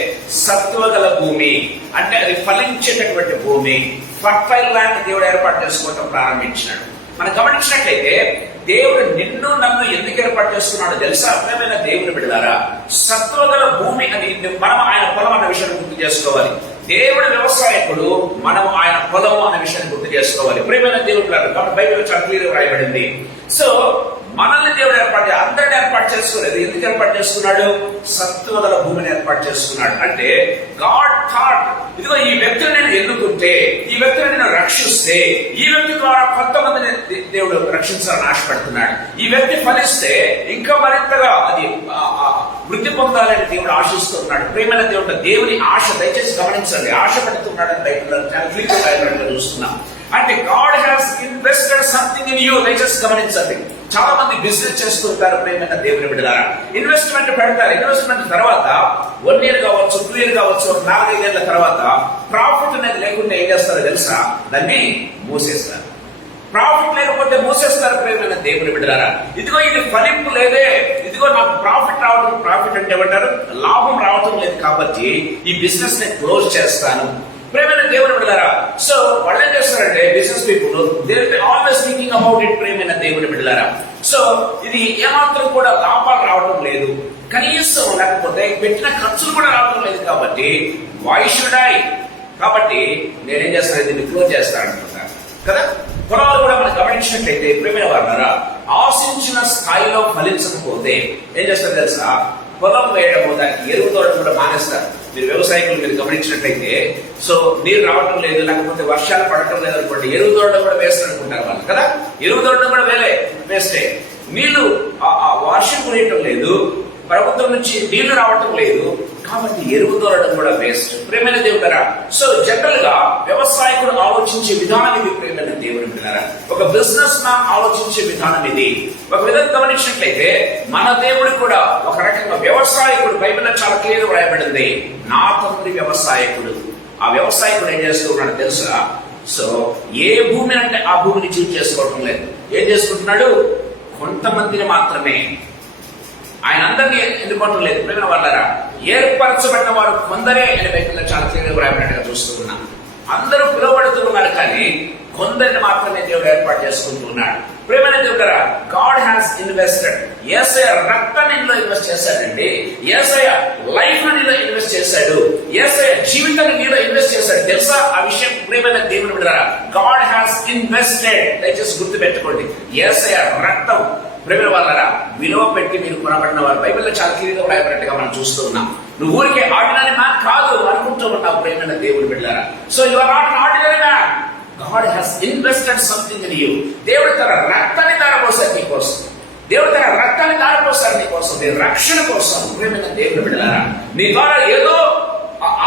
సత్వగల భూమి అంటే అది ఫలించేటటువంటి భూమి, ఫర్టైల్ ల్యాండ్ దేవుడు ఏర్పాటు చేసుకోవడం ప్రారంభించినాడు. మనం గమనించినట్లయితే దేవుడు నిన్ను నన్ను ఎందుకు ఏర్పాటు చేస్తున్నాడో తెలుసా? ప్రియమైన దేవుని బిడ్డలారా, సత్వగల భూమి అని మనం ఆయన పొలం అన్న విషయాన్ని గుర్తు చేసుకోవాలి. దేవుడు వ్యవసాయకుడు, మనం ఆయన పొలం అనే విషయాన్ని గుర్తు చేసుకోవాలి. ప్రియమైన దేవుడు కాబట్టి బైబిల్ చాలా క్లియర్ రాయబడింది. సో మనల్ని దేవుడు అందరిని ఏర్పాటు చేసుకోలేదు. ఎందుకు ఏర్పాటు చేసుకున్నాడు? సత్వగల భూమిని ఏర్పాటు చేసుకున్నాడు. అంటే గాడ్ థాట్, ఇదిగో ఈ వ్యక్తిని నేను ఎన్నుకుంటే, ఈ వ్యక్తిని నేను రక్షిస్తే, ఈ వ్యక్తి ద్వారా కొంతమందిని దేవుడు రక్షించాలని ఆశపడుతున్నాడు. ఈ వ్యక్తి ఫలిస్తే ఇంకా మరింతగా అది వృద్ధి పొందాలని దేవుడు ఆశిస్తున్నాడు. ప్రేమైన దేవుడు దేవుని ఆశ దయచేసి గమనించండి. ఆశ పెడుతున్నాడని బైబిల్లో చాలా క్లియర్ గా చూస్తున్నాం. అంటే God has invested something in you. దయచేసి గమనించండి. చాలా మంది బిజినెస్ చేస్తుంటారు. ప్రేమైన దేవుని బిడ్డలారా, ఇన్వెస్ట్మెంట్ పెడతారు. ఇన్వెస్ట్మెంట్ తర్వాత 1 year కావచ్చు, 2 year కావచ్చు, 4-5 ఏళ్ల తర్వాత ప్రాఫిట్ అనేది లేకుండా ఏం చేస్తారో తెలుసా? దాన్ని మూసేస్తారు. ప్రాఫిట్ లేకపోతే మూసేస్తారు. ప్రేమైన దేవుని బిడ్డలారా, ఇదిగో ఇది ఫలింపు లేదే, ఇదిగో నాకు ప్రాఫిట్ రావడం, ప్రాఫిట్ అంటే ఏమంటారు, లాభం రావడం లేదు, కాబట్టి ఈ బిజినెస్ ని క్లోజ్ చేస్తాను. ప్రేమైన దేవుని బిడ్డలారా, సో వాళ్ళు ఏం చేస్తారంటే business people they always thinking about it. ప్రేమైన దేవుని బిడ్డలారా, సో ఇది ఏమాత్రం కూడా లాభాలు రావడం లేదు, కనీసం లేకపోతే పెట్టిన ఖర్చులు కూడా రావడం లేదు, కాబట్టి వై షుడ్ ఐ, కాబట్టి నేనేం చేస్తాను, దీన్ని క్లోజ్ చేస్తాను అనుకుంటాను కదా. పొలాలు కూడా మనం గమనించినట్లయితే ప్రేమైన వారులారా, ఆశించిన స్థాయిలో ఫలించకపోతే ఏం చేస్తారు తెలుసా? పొలం వేయడము, దానికి ఎరువు తోడడం కూడా మానేస్తారు. మీరు వ్యవసాయకులు మీరు గమనించినట్లయితే, సో నీరు రావడం లేదు, లేకపోతే వర్షాలు పడటం లేదు అనుకోండి, ఎరువు తోడడం కూడా వేస్ట్ అనుకుంటారు వాళ్ళు కదా. ఎరువు తోడడం కూడా వేస్టే. నీళ్లు వర్షం కురియటం లేదు, ప్రభుత్వం నుంచి నీళ్లు రావటం లేదు, కాబట్టి ఎరువు తోడడం కూడా వేస్ట్. ప్రేమైన దేవుడారా, సో జనరల్ గా వ్యవసాయకుడు ఆలోచించే విధానం ఇది. ప్రేమైన దేవుని బిడ్డలారా, ఒక బిజినెస్ మ్యాన్ ఆలోచించే విధానం ఇది. ఒక విధంగా గమనించినట్లయితే మన దేవుడు కూడా ఒక రకంగా వ్యవసాయకుడు. బైబిల్లో చాలా క్లియర్ రాయబడింది, నా తండ్రి వ్యవసాయకుడు. ఆ వ్యవసాయకుడు ఏం చేస్తున్నాడు తెలుసా? సో ఏ భూమి అంటే ఆ భూమిని చూస్ చేసుకోవటం లేదు. ఏం చేసుకుంటున్నాడు? కొంతమందిని మాత్రమే. ఆయన అందరినీ ఎన్నుకోవటం లేదు. ప్రేమ వాళ్ళరా, ఏర్పరచబడిన వారు కొందరే అని బైబిల్లో చాలా క్లియర్గా రాయబడినట్టుగా చూస్తూ ఉన్నాం. అందరూ పిలువబడుతున్నారు, కానీ కొందరిని మాత్రమే దేవుడు ఏర్పాటు చేసుకుంటూ ఉన్నాడు. ప్రేమైన దేవుడారా, గాడ్ హ్యాస్ ఇన్వెస్టెడ్. యేసయ్య రక్తాన్ని నీలో ఇన్వెస్ట్ చేశాడండి. యేసయ్య లైఫ్ నీలో ఇన్వెస్ట్ చేశాడు. యేసయ్య జీవితాన్ని నీలో ఇన్వెస్ట్ చేశాడు. తెలుసా ఆ విషయం? ప్రేమైన దేవుని బిడ్డలారా, గాడ్ హ్యాస్ ఇన్వెస్టెడ్. దయచేసి గుర్తు పెట్టుకోండి, యేసయ్య రక్తం. ప్రేమ వాళ్ళరా, విలువ పెట్టి మీరు కొనబడిన వారు. బైబిల్లో చాలా క్లియర్గా రాయబడినట్టుగా మనం చూస్తూ ఉన్నాం. నువ్వు ఊరికే ఆర్డినరీ మ్యాన్ కాదు అనుకుంటూ ఉన్నావు. ప్రేమైన దేవుని బిడ్డలారా, so you are not ordinary man. God has invested something in you. దేవుడు తన రక్తాన్ని దారపోసారు నీ కోసం. దేవుడు తన రక్తాన్ని దారపోసారు నీ కోసం, నీ రక్షణ కోసం. ప్రేమైన దేవుని బిడ్డలారా, నీ ద్వారా ఏదో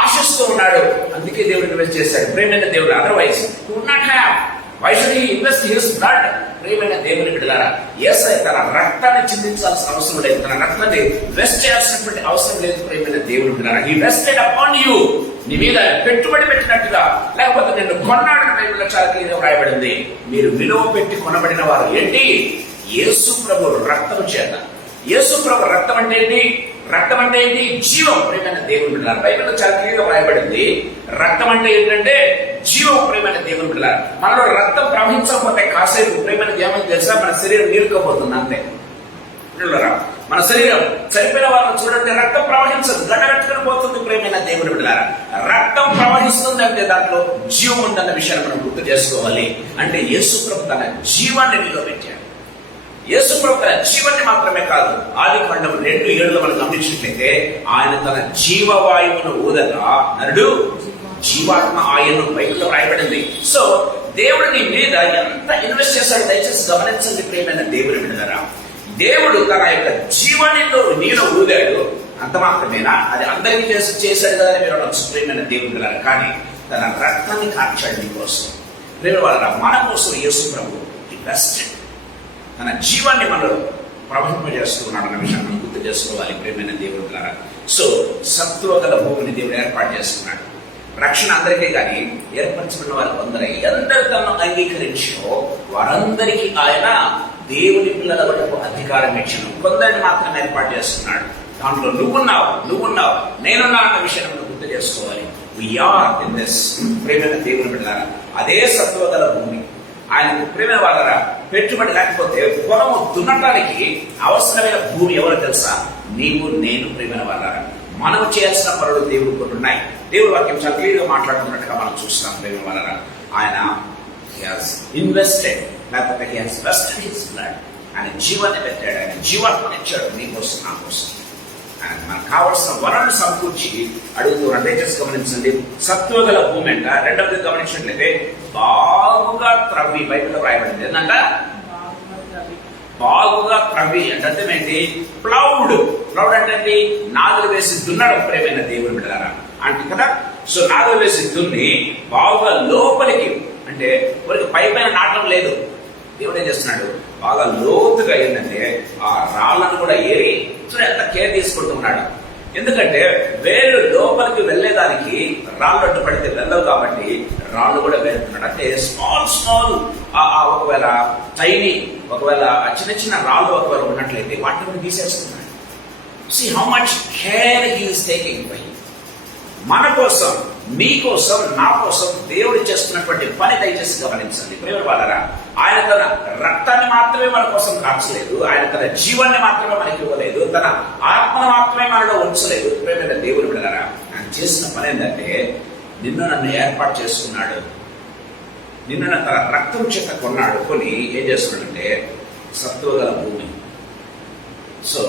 ఆశిస్తూ ఉన్నాడు, అందుకే దేవుడు ఇన్వెస్ట్ చేశాడు. ప్రేమైన దేవుడు, otherwise you would not have. Why should he invest his blood? ప్రేమైన దేవుని బిడ్డలారా, యేసయ్య తన రక్తాన్ని చిందించాల్సిన అవసరం లేదు, తన రక్తాన్ని వెస్ట్ చేయాల్సినటువంటి అవసరం లేదు. ప్రేమైన దేవుని బిడ్డలారా, హి వెస్టెడ్ అపాన్ యూ. నీ మీద పెట్టుబడి పెట్టినట్టుగా, లేకపోతే నిన్ను కొన్నాడని బైబిల్లో చాలా క్లియర్గా రాయబడింది. మీరు విలువ పెట్టి కొనబడిన వారు. ఏంటి? యేసు ప్రభు రక్తం చేత. యేసు ప్రభు రక్తం అంటే ఏంటి? రక్తం అంటే ఏంటి? జీవం. ప్రేమైన దేవుని బిడ్డలారా, బైబిల్లో చాలా క్లియర్గా రాయబడింది. రక్తం అంటే ఏంటంటే జీవం. ప్రేమైన దేవుని బిడ్డలారా, మనలో రక్తం ప్రవహించకపోతే కాసేపు ప్రేమైన ఏమని తెలుసా? మన శరీరం నీరుకపోతుంది అంతే. మన శరీరం చనిపోయిన వాళ్ళని చూడండి, రక్తం ప్రవహించదు, గడ్డగట్టుకుని పోతుంది. ప్రేమైన దేవుని బిడ్డలారా, రక్తం ప్రవహిస్తుంది అంటే దాంట్లో జీవం ఉందన్న విషయాన్ని మనం గుర్తు చేసుకోవాలి. అంటే యేసు ప్రభు తన జీవాన్ని నీలో పెట్టాడు. యేసు ప్రభు తన జీవాన్ని మాత్రమే కాదు, ఆదికాండం 2:7 మనం గమనించినట్లయితే, ఆయన తన జీవవాయువును ఊదగా నరుడు జీవాత్మ ఆయను బైబిల్లో రాయబడింది. సో దేవుడు నీ మీద ఎంత ఇన్వెస్ట్ చేశాడు దయచేసి గమనించండి. ప్రేమైన దేవుని బిడ్డలారా, దేవుడు తన యొక్క జీవాన్ని నీలో ఊదాడు. అంత మాత్రమేనా? అది అందరికీ చేశాడు కదా మీరు అనొచ్చు. ప్రేమైన దేవుని బిడ్డలారా, కానీ తన రక్తాన్ని కార్చాడు నీ కోసం. ప్రేమ వాళ్ళ మన కోసం యేసు ప్రభు ఇన్వెస్టెడ్. తన జీవాన్ని మనలో ప్రవహింపజేస్తున్నాడు అన్న విషయాన్ని మనం గుర్తు చేసుకోవాలి. ప్రేమైన దేవుని బిడ్డలారా, సో సత్వగల భూమిని దేవుడు ఏర్పాటు చేసుకున్నాడు. రక్షణ అందరికీ, కానీ ఏర్పరచబడిన వారు కొందరు. ఎందరు తనను అంగీకరించో వారందరికీ ఆయన దేవుని పిల్లల వరకు అధికారం ఇచ్చాను. కొందరిని మాత్రం ఏర్పాటు చేస్తున్నాడు. దాంట్లో నువ్వున్నావు, నేనున్నా అన్న విషయాన్ని మనం గుర్తు చేసుకోవాలి. We are in this. ప్రేమైన దేవుని బిడ్డలారా, అదే సత్వగల భూమి. ఆయనకు ప్రేమ వాళ్ళరా, పెట్టుబడి లేకపోతే పొలము దున్నటానికి అవసరమైన భూమి ఎవరు తెలుసా? నీవు నేను. ప్రేమైన వాళ్ళరా, మనం చేయాల్సిన పనులు దేవుడు కొన్ని ఉన్నాయి. దేవుడు వాక్యం చాలా క్లియర్గా మాట్లాడుతున్నట్టుగా మనం చూస్తున్నాం. ప్రేమ వాళ్ళరా, ఆయన ఇన్వెస్టెడ్, లేకపోతే ఆయన జీవాన్ని పెట్టాడు, ఆయన జీవాత్మని ఇచ్చాడు నీ కోసం, నా కోసం. ఆయన మనకు కావాల్సిన వరాన్ని సమకూర్చి అడుగుతున్నాడు. దయచేసి గమనించండి, సత్వగల భూమి అంట. రెండవది గమనించినట్లయితే బాగుగా త్రవ్వి. బైబిల్లో రాయబడింది ఏంటంట? బాగుగా త్రవ్వి అంటే ఏంటి? ప్లౌడ్. ప్రౌడ్ అంటే నాగులు వేసి దున్నడం ప్రేమైన దేవుని బిడ్డలారా అంటే కదా. సో నాగులు వేసి దున్ని బాగా లోపలికి అంటే వారికి పై పైన నాటడం లేదు. దేవుడు ఏం చేస్తున్నాడు, బాగా లోతుగా ఏంటంటే ఆ రాళ్లను కూడా ఏరి ఎంత కేర్ తీసుకుంటున్నాడు. ఎందుకంటే వేళ్ళు లోపలికి వెళ్లేదానికి రాళ్ళు అడ్డుపడితే వెళ్ళవు కాబట్టి రాళ్ళు కూడా వెళ్తున్నాడు. అంటే స్మాల్ ఒకవేళ టైనీ ఒకవేళ చిన్న చిన్న రాళ్ళు ఒకవేళ ఉన్నట్లయితే వాటిని కూడా తీసేస్తున్నాడు. See how much care he is taking by మన కోసం, మీ కోసం, నా కోసం దేవుడు చేస్తున్నటువంటి పని దయచేసి గమనించండి. ప్రేమ వాళ్ళరా, ఆయన తన రక్తాన్ని మాత్రమే మన కోసం కాల్చలేదు, ఆయన తన జీవాన్ని మాత్రమే మనకి ఇవ్వలేదు, తన ఆత్మను మాత్రమే మనలో ఉంచలేదు. ప్రేమైన దేవుడు బిడ్డలారా, ఆయన చేసిన పని ఏంటంటే నిన్ను నన్ను ఏర్పాటు చేసుకున్నాడు, నిన్ను తన రక్తం చేత కొన్నాడు. కొని ఏం చేస్తున్నాడంటే సత్వగల భూమి. సో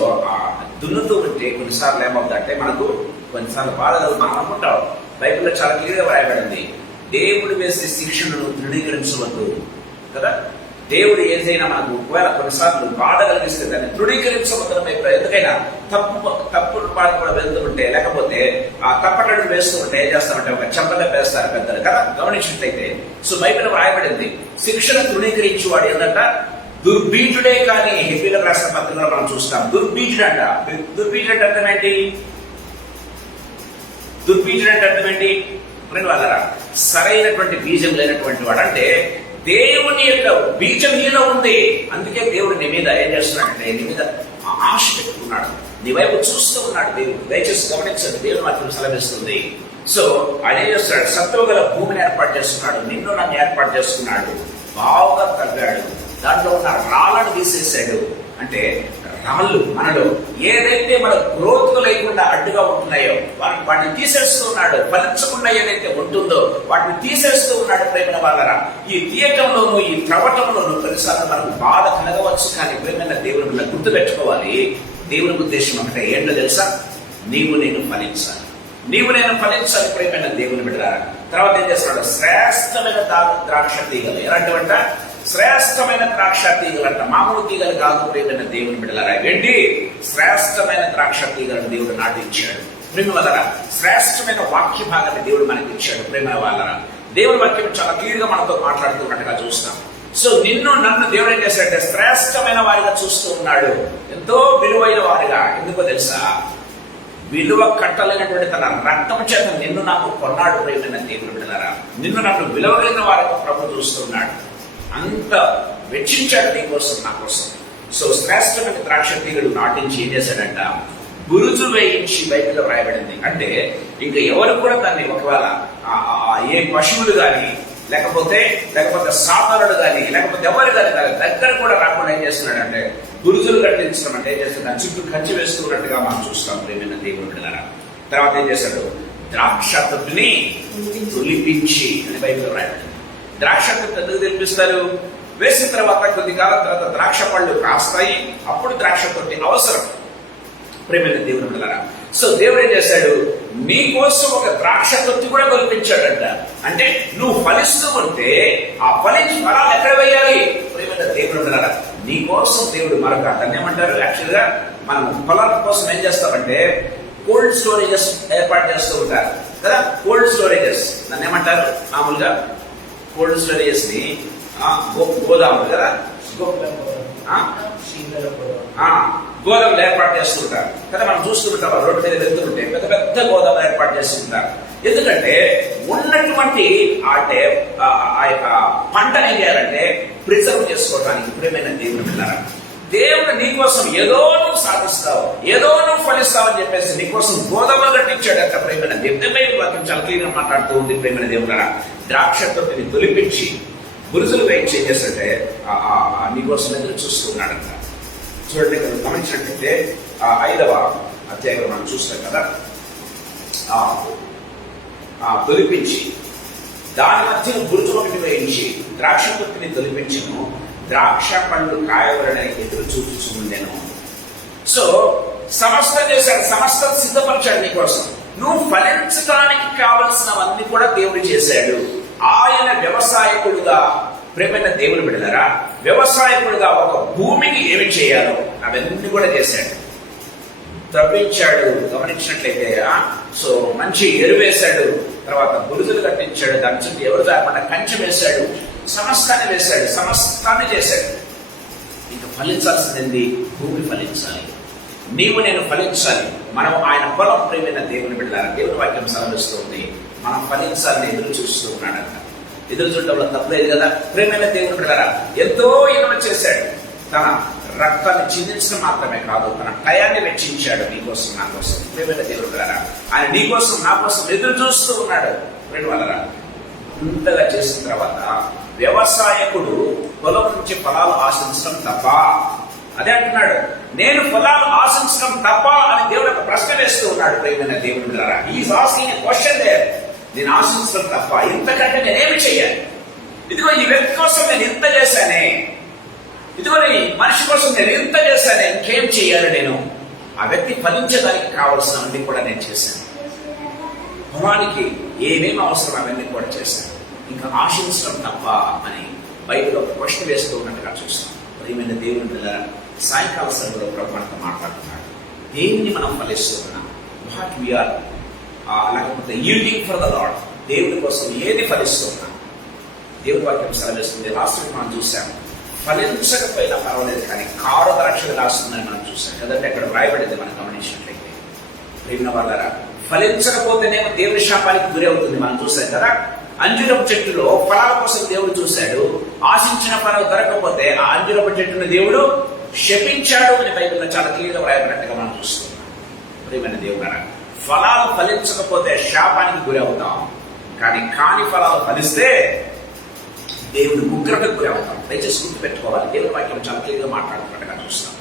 దున్నుతూ ఉంటే కొన్నిసార్లు ఏమవుతుందంటే మనకు కొన్నిసార్లు బాధలు మనం అనుకుంటాం. బైబిల్లో చాలా క్లియర్గా రాయబడింది, దేవుడు వేసే శిక్షను తృణీకరించవద్దు కదా. దేవుడు ఏదైనా మనకు ఒకవేళ కొన్నిసార్లు బాధ కలిగిస్తే దాన్ని తృణీకరించవద్దని ఎందుకైనా తప్పుడు పాటు కూడా వెళ్తూ ఉంటే లేకపోతే ఆ తప్పటడు వేస్తూ ఉంటే ఏం చేస్తామంటే ఒక చెంపగా వేస్తారు పెద్దలు కదా, గమనించినట్లయితే. సో బైబిల్లో రాయబడింది శిక్షను తృణీకరించేవాడు ఏంటంట దుర్బీజుడే. కానీ హెబ్రీయులకు రాసిన పత్రికలో మనం చూస్తాం దుర్బీజుడు అంట. దుర్బీజుడు అంటే అర్థం ఏంటి? దుర్బీజుడు అంటే అర్థం ఏంటి? వాళ్ళరా, సరైనటువంటి బీజం లేనటువంటి వాడు. అంటే దేవుని యొక్క బీజం నీలో ఉంది, అందుకే దేవుడు నీ మీద ఏం చేస్తున్నాడంటే నీ మీద ఆశ పెట్టుకున్నాడు, నీ వైపు చూస్తూ ఉన్నాడు. దేవుడు దయచేసి గమనించండి, దేవుడు మాత్రం సెలవిస్తుంది. సో ఆయన ఏం చేస్తున్నాడు, సత్వగల భూమిని ఏర్పాటు చేస్తున్నాడు, నిన్ను నన్ను ఏర్పాటు చేసుకున్నాడు, బాగా తగ్గాడు, దాంట్లో ఉన్న రాళ్ళను తీసేసాడు. అంటే రాళ్ళు మనలో ఏదైతే మన గ్రోత్ లేకుండా అడ్డుగా ఉంటున్నాయో వాటిని తీసేస్తూ ఉన్నాడు. ఫలించకుండా ఏదైతే ఉంటుందో వాటిని తీసేస్తూ ఉన్నాడు. ప్రేమైన వాళ్ళరా, ఈ తీయటంలోనూ ఈ త్రవటంలోనూ కొన్నిసార్లు మనకు బాధ కలగవచ్చు. కానీ ప్రేమైన దేవుని గుర్తు పెట్టుకోవాలి, దేవుని ఉద్దేశం ఒకటే ఏంటో తెలుసా, నీవు నేను ఫలించాలి, నీవు నేను ఫలించాలి. ప్రేమైన దేవుని బిడ్డలారా, తర్వాత ఏం చేస్తున్నాడు, శ్రేష్టమైన ద్రాక్ష తీగలు. ఎలాంటివంట? శ్రేష్టమైన ద్రాక్ష తీగలంట, మామూలు తీగలు కాదు. ప్రేమైన దేవుని బిడ్డలారా, ఏంటి? శ్రేష్టమైన ద్రాక్ష తీగలను దేవుడు నాటించాడు. ప్రేమ వాళ్ళరా, శ్రేష్టమైన వాక్య భాగాన్ని దేవుడు మనకి ఇచ్చాడు. ప్రేమ వాళ్ళరా, దేవుని వాక్యం చాలా క్లియర్ గా మనతో మాట్లాడుతున్నట్టుగా చూస్తాం. సో నిన్ను నన్ను దేవుడు ఏం చేశాడంటే శ్రేష్టమైన వారిగా చూస్తూ ఉన్నాడు, ఎంతో విలువైన వారిగా. ఎందుకో తెలుసా, విలువ కట్టలేనటువంటి తన రక్తం చేత నిన్ను నాకు కొన్నాడు. ప్రేమైన దేవుని బిడ్డలారా, నిన్ను నన్ను విలువైన వారిగా ప్రభు చూస్తున్నాడు, అంత వెచ్చించాడు నీ కోసం, నా కోసం. సో శ్రేష్టమైన ద్రాక్ష తీగలు నాటించి ఏం చేశాడంట, గురుజు వేయించి బైబిల్లో రాయబడింది. అంటే ఇంకా ఎవరు కూడా దాన్ని ఒకవేళ ఏ పశువులు కానీ లేకపోతే సాధారణుడు కానీ లేకపోతే ఎవరు కానీ దాని దగ్గర కూడా రాకుండా ఏం చేస్తున్నాడంటే గురుజులు కట్టించడం అంటే ఏం చేస్తున్నాడు, చుట్టూ కంచి వేస్తున్నట్టుగా మనం చూస్తాం. ప్రేమైన దేవుని బిడ్డలారా, తర్వాత ఏం చేశాడు, ద్రాక్ష తొట్టిని తొలిపించి అని బైబిల్లో రాయబడింది. ద్రాక్ష తొట్టి ఎందుకు తెలిపిస్తారు? వేసిన తర్వాత కొద్ది కాలం తర్వాత ద్రాక్ష పళ్ళు కాస్తాయి, అప్పుడు ద్రాక్ష తొట్టి అవసరం. ప్రేమైన దేవుని బిడ్డలారా, సో దేవుడు ఏం చేశాడు, నీ కోసం ఒక ద్రాక్ష తొట్టి కూడా కల్పించాడంట. అంటే నువ్వు ఫలిస్తూ ఉంటే ఆ ఫలించి ఫలాలు ఎక్కడ వేయాలి? ప్రేమైన దేవుని బిడ్డలారా, నీ కోసం దేవుడు మరొక దాన్ని ఏమంటారు, యాక్చువల్ గా మనం ఫలాల కోసం ఏం చేస్తామంటే కోల్డ్ స్టోరేజెస్ ఏర్పాటు చేస్తూ ఉంటారు కదా. కోల్డ్ స్టోరేజెస్ దాన్ని ఏమంటారు మామూలుగా? కోల్డ్ స్టోరేజెస్ ని గోదాములు కదా, గోదాములు ఏర్పాటు చేస్తుంటారు కదా. మనం చూస్తుంటాం రోడ్డు మీద వెళ్తుంటే పెద్ద పెద్ద గోదాములు ఏర్పాటు చేస్తుంటారు. ఎందుకంటే ఉన్నటువంటి ఆ యొక్క పంటను ఏం చేయాలంటే ప్రిజర్వ్ చేసుకోవడానికి. ప్రేమైన దేవుని బిడ్డలారా, దేవుడు నీకోసం ఏదో నువ్వు సాధిస్తావు, ఏదో నువ్వు ఫలిస్తావు అని చెప్పేసి నీకోసం గోదాములు కట్టించాడంట. ప్రేమైన దేవుని వాక్యం చాలా క్లియర్గా మాట్లాడుతూ ఉంది. ప్రేమైన దేవులారా, ద్రాక్ష తొట్టిని తొలిపించి గురుజులు వేయించి ఏం చేస్తుంటే నీకోసం ఎదురు చూస్తున్నాడంట. చూడండి, గమనించినట్లయితే 5వ అధ్యాయంలో మనం చూస్తాం కదా, తొలిపించి దాని మధ్య గురుజు ఒకటి వేయించి ద్రాక్ష తొట్టిని తొలిపించను, ద్రాక్ష పండ్లు కాయవలనే ఎదురు చూపుచుండెను. సో సమస్తం చేశాడు, సమస్తం సిద్ధపరిచాడు నీకోసం. నువ్వు ఫలించడానికి కావలసినవన్నీ కూడా దేవుడు చేశాడు. ఆయన వ్యవసాయకుడుగా, ప్రేమైన దేవుని బిడ్డలారా, వ్యవసాయకుడుగా ఒక భూమికి ఏమి చేయాలో అవన్నీ కూడా చేశాడు. తవ్వించాడు. గమనించినట్లయితే సో మంచి ఎరువేశాడు, తర్వాత బురుజులు కట్టించాడు, దాని చుట్టూ ఎవరు దాకుండా కంచె వేశాడు, సమస్తాన్ని వేశాడు, సమస్తాన్ని చేశాడు. ఇంకా ఫలించాల్సింది భూమి ఫలించాలి, నీవు నేను ఫలించాలి. మనం ఆయన పొలం ప్రేమైన దేవుని బిడ్డలారా, దేవుని వాక్యం సెలవిస్తుంది మనం ఫలించాలని ఎదురు చూస్తూ ఉన్నాడంట. ఎదురు చూడటంలో తప్పలేదు కదా. ప్రేమైన దేవుని బిడ్డలారా, ఎంతో ఇనుమ చేశాడు. తన రక్తాన్ని చిందించడం మాత్రమే కాదు, తన టయాన్ని వెచ్చించాడు నీకోసం నా కోసం. ప్రేమైన దేవుని బిడ్డలారా, ఆయన నీకోసం నా కోసం ఎదురు చూస్తూ ఉన్నాడు. ప్రేమ వలన ఇంతగా చేసిన తర్వాత వ్యవసాయకుడు పొలం నుంచి ఫలాలు ఆశించడం తప్ప, అదే అంటున్నాడు, నేను ఫలాలు ఆశించడం తప్ప అని దేవుడు ఒక ప్రశ్న వేస్తూ ఉన్నాడు. ప్రేమైన దేవుని బిడ్డలారా, is asking a question there. నేను ఆశించడం తప్ప ఇంతకంటే నేనేమి చెయ్యాలి? ఇదిగో ఈ వ్యక్తి కోసం నేను ఇంత చేశానే, ఇదిగో ఈ మనిషి కోసం నేను ఇంత చేశానే, ఇంకేం చెయ్యాలి నేను? ఆ వ్యక్తి ఫలించడానికి కావలసినవన్నీ కూడా నేను చేశాను. పొలానికి ఏమేమి అవసరం అవన్నీ కూడా చేశాను. ఇంకా ఆశించడం తప్ప అని బైబిల్ ఒక క్వశ్చన్ వేస్తూ ఉన్నట్టుగా చూస్తాం. ప్రియమైన దేవుని బిడ్డలారా, సాయంకాల సమయంలో ప్రభు మనతో మాట్లాడుతున్నాడు. దేన్ని మనం ఫలిస్తూ ఉన్నాం? వాట్ వీఆర్ లేకపోతే యీల్డింగ్ ఫర్ ద లార్డ్, దేవుని కోసం ఏది ఫలిస్తూ ఉన్నాం? దేవుని వాక్యం సెలవిస్తుంది. లాస్ట్ వీక్ మనం చూసాం, ఫలించకపోయినా పర్వాలేదు కానీ కారు ద్రాక్షలు రాస్తుందని మనం చూసాం కదంటే. అక్కడ వ్రాయబడింది మనం గమనించినట్లయితే. ప్రియమైన వాళ్ళారా, ఫలించకపోతేనేమో దేవుని శాపానికి గురి అవుతుంది మనం చూసాం కదా. అంజూరపు చెట్టులో ఫలాల కోసం దేవుడు చూశాడు, ఆశించిన ఫలం దొరకకపోతే ఆ అంజూరపు చెట్టును దేవుడు శపించాడు అని బైబిల్లో చాలా క్లియర్గా వ్రాయబడినట్టుగా మనం చూస్తున్నాం. ప్రియమైన దేవుడా, ఫలాలు ఫలించకపోతే శాపానికి గురి అవుతాం, కానీ ఫలాలు ఫలిస్తే దేవుడు ఉగ్రతకు గురి అవుతాం. దయచేసి గుర్తుపెట్టుకోవాలి. దేవుని వాక్యం చాలా క్లియర్గా మాట్లాడుతున్నట్టుగా చూస్తాం.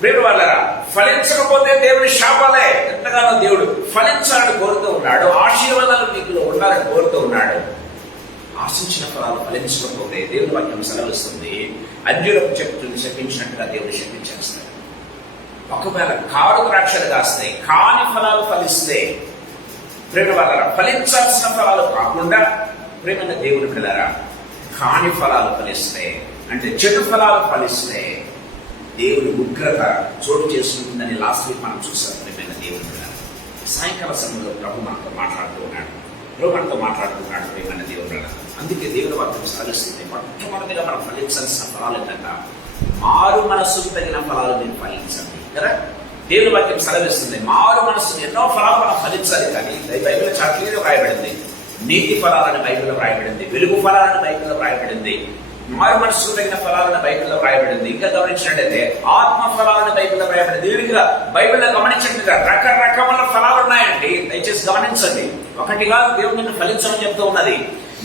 ప్రేమ వాళ్ళరా, ఫలించకపోతే దేవుడి శాపాలే. ఎంతగానో దేవుడు ఫలించాలని కోరుతూ ఉన్నాడు, ఆశీర్వాదాలు నీకులో ఉండాలని కోరుతూ ఉన్నాడు. ఆశించిన ఫలాలు ఫలించకపోతే దేవుని వాక్యం సెలవిస్తుంది, అంజూరపు చెట్టుని శపించినట్టుగా దేవుడు శపించేస్తాడు. ఒకవేళ కారు ద్రాక్షలు కాస్తాయి, కాని ఫలాలు ఫలిస్తే, ప్రేమ వాళ్ళరా, ఫలించాల్సిన ఫలాలు కాకుండా ప్రేమైన దేవుని పిల్లరా కాని ఫలాలు ఫలిస్తే, అంటే చెడు ఫలాలు ఫలిస్తే దేవుని ఉగ్రత చోటు చేసుకుంటుందని లాస్ట్ వీక్ మనం చూసాం. ప్రియమైన దేవుని బిడ్డలారా, సాయంకాల సమయంలో ప్రభు మనతో మాట్లాడుతూ ఉన్నాడు. ప్రియమైన దేవుని బిడ్డలారా, అందుకే దేవుని వాక్యం సాగిస్తుంది. మొట్టమొదటిగా మనం ఫలించాల్సిన ఫలాలు ఏంటంటే మారు మనస్సుకు తగిన ఫలాలు మీరు ఫలించండి కదా. దేవుని వాక్యం సెలవిస్తుంది, మారు మనస్సు ఎన్నో ఫలాలు మనం ఫలించాలి. కానీ బైబిల్లో చాలా క్లియర్గా వ్రాయబడింది. నీతి ఫలాలను బైబిల్లో వ్రాయబడింది, వెలుగు ఫలాలను బైబిల్లో వ్రాయబడింది, మారు మనస్సుకు తగిన ఫలాలను బైబిల్లో వ్రాయబడింది. ఇంకా గమనించినట్టయితే ఆత్మ ఫలాలను బైబిల్లో వ్రాయబడింది. దీనిగా బైబిల్లో గమనించినట్టుగా రకరకముల ఫలాలు ఉన్నాయండి. దయచేసి గమనించండి. ఒకటిగా దేవుడు నిన్ను ఫలించమని చెప్తూ ఉన్నది.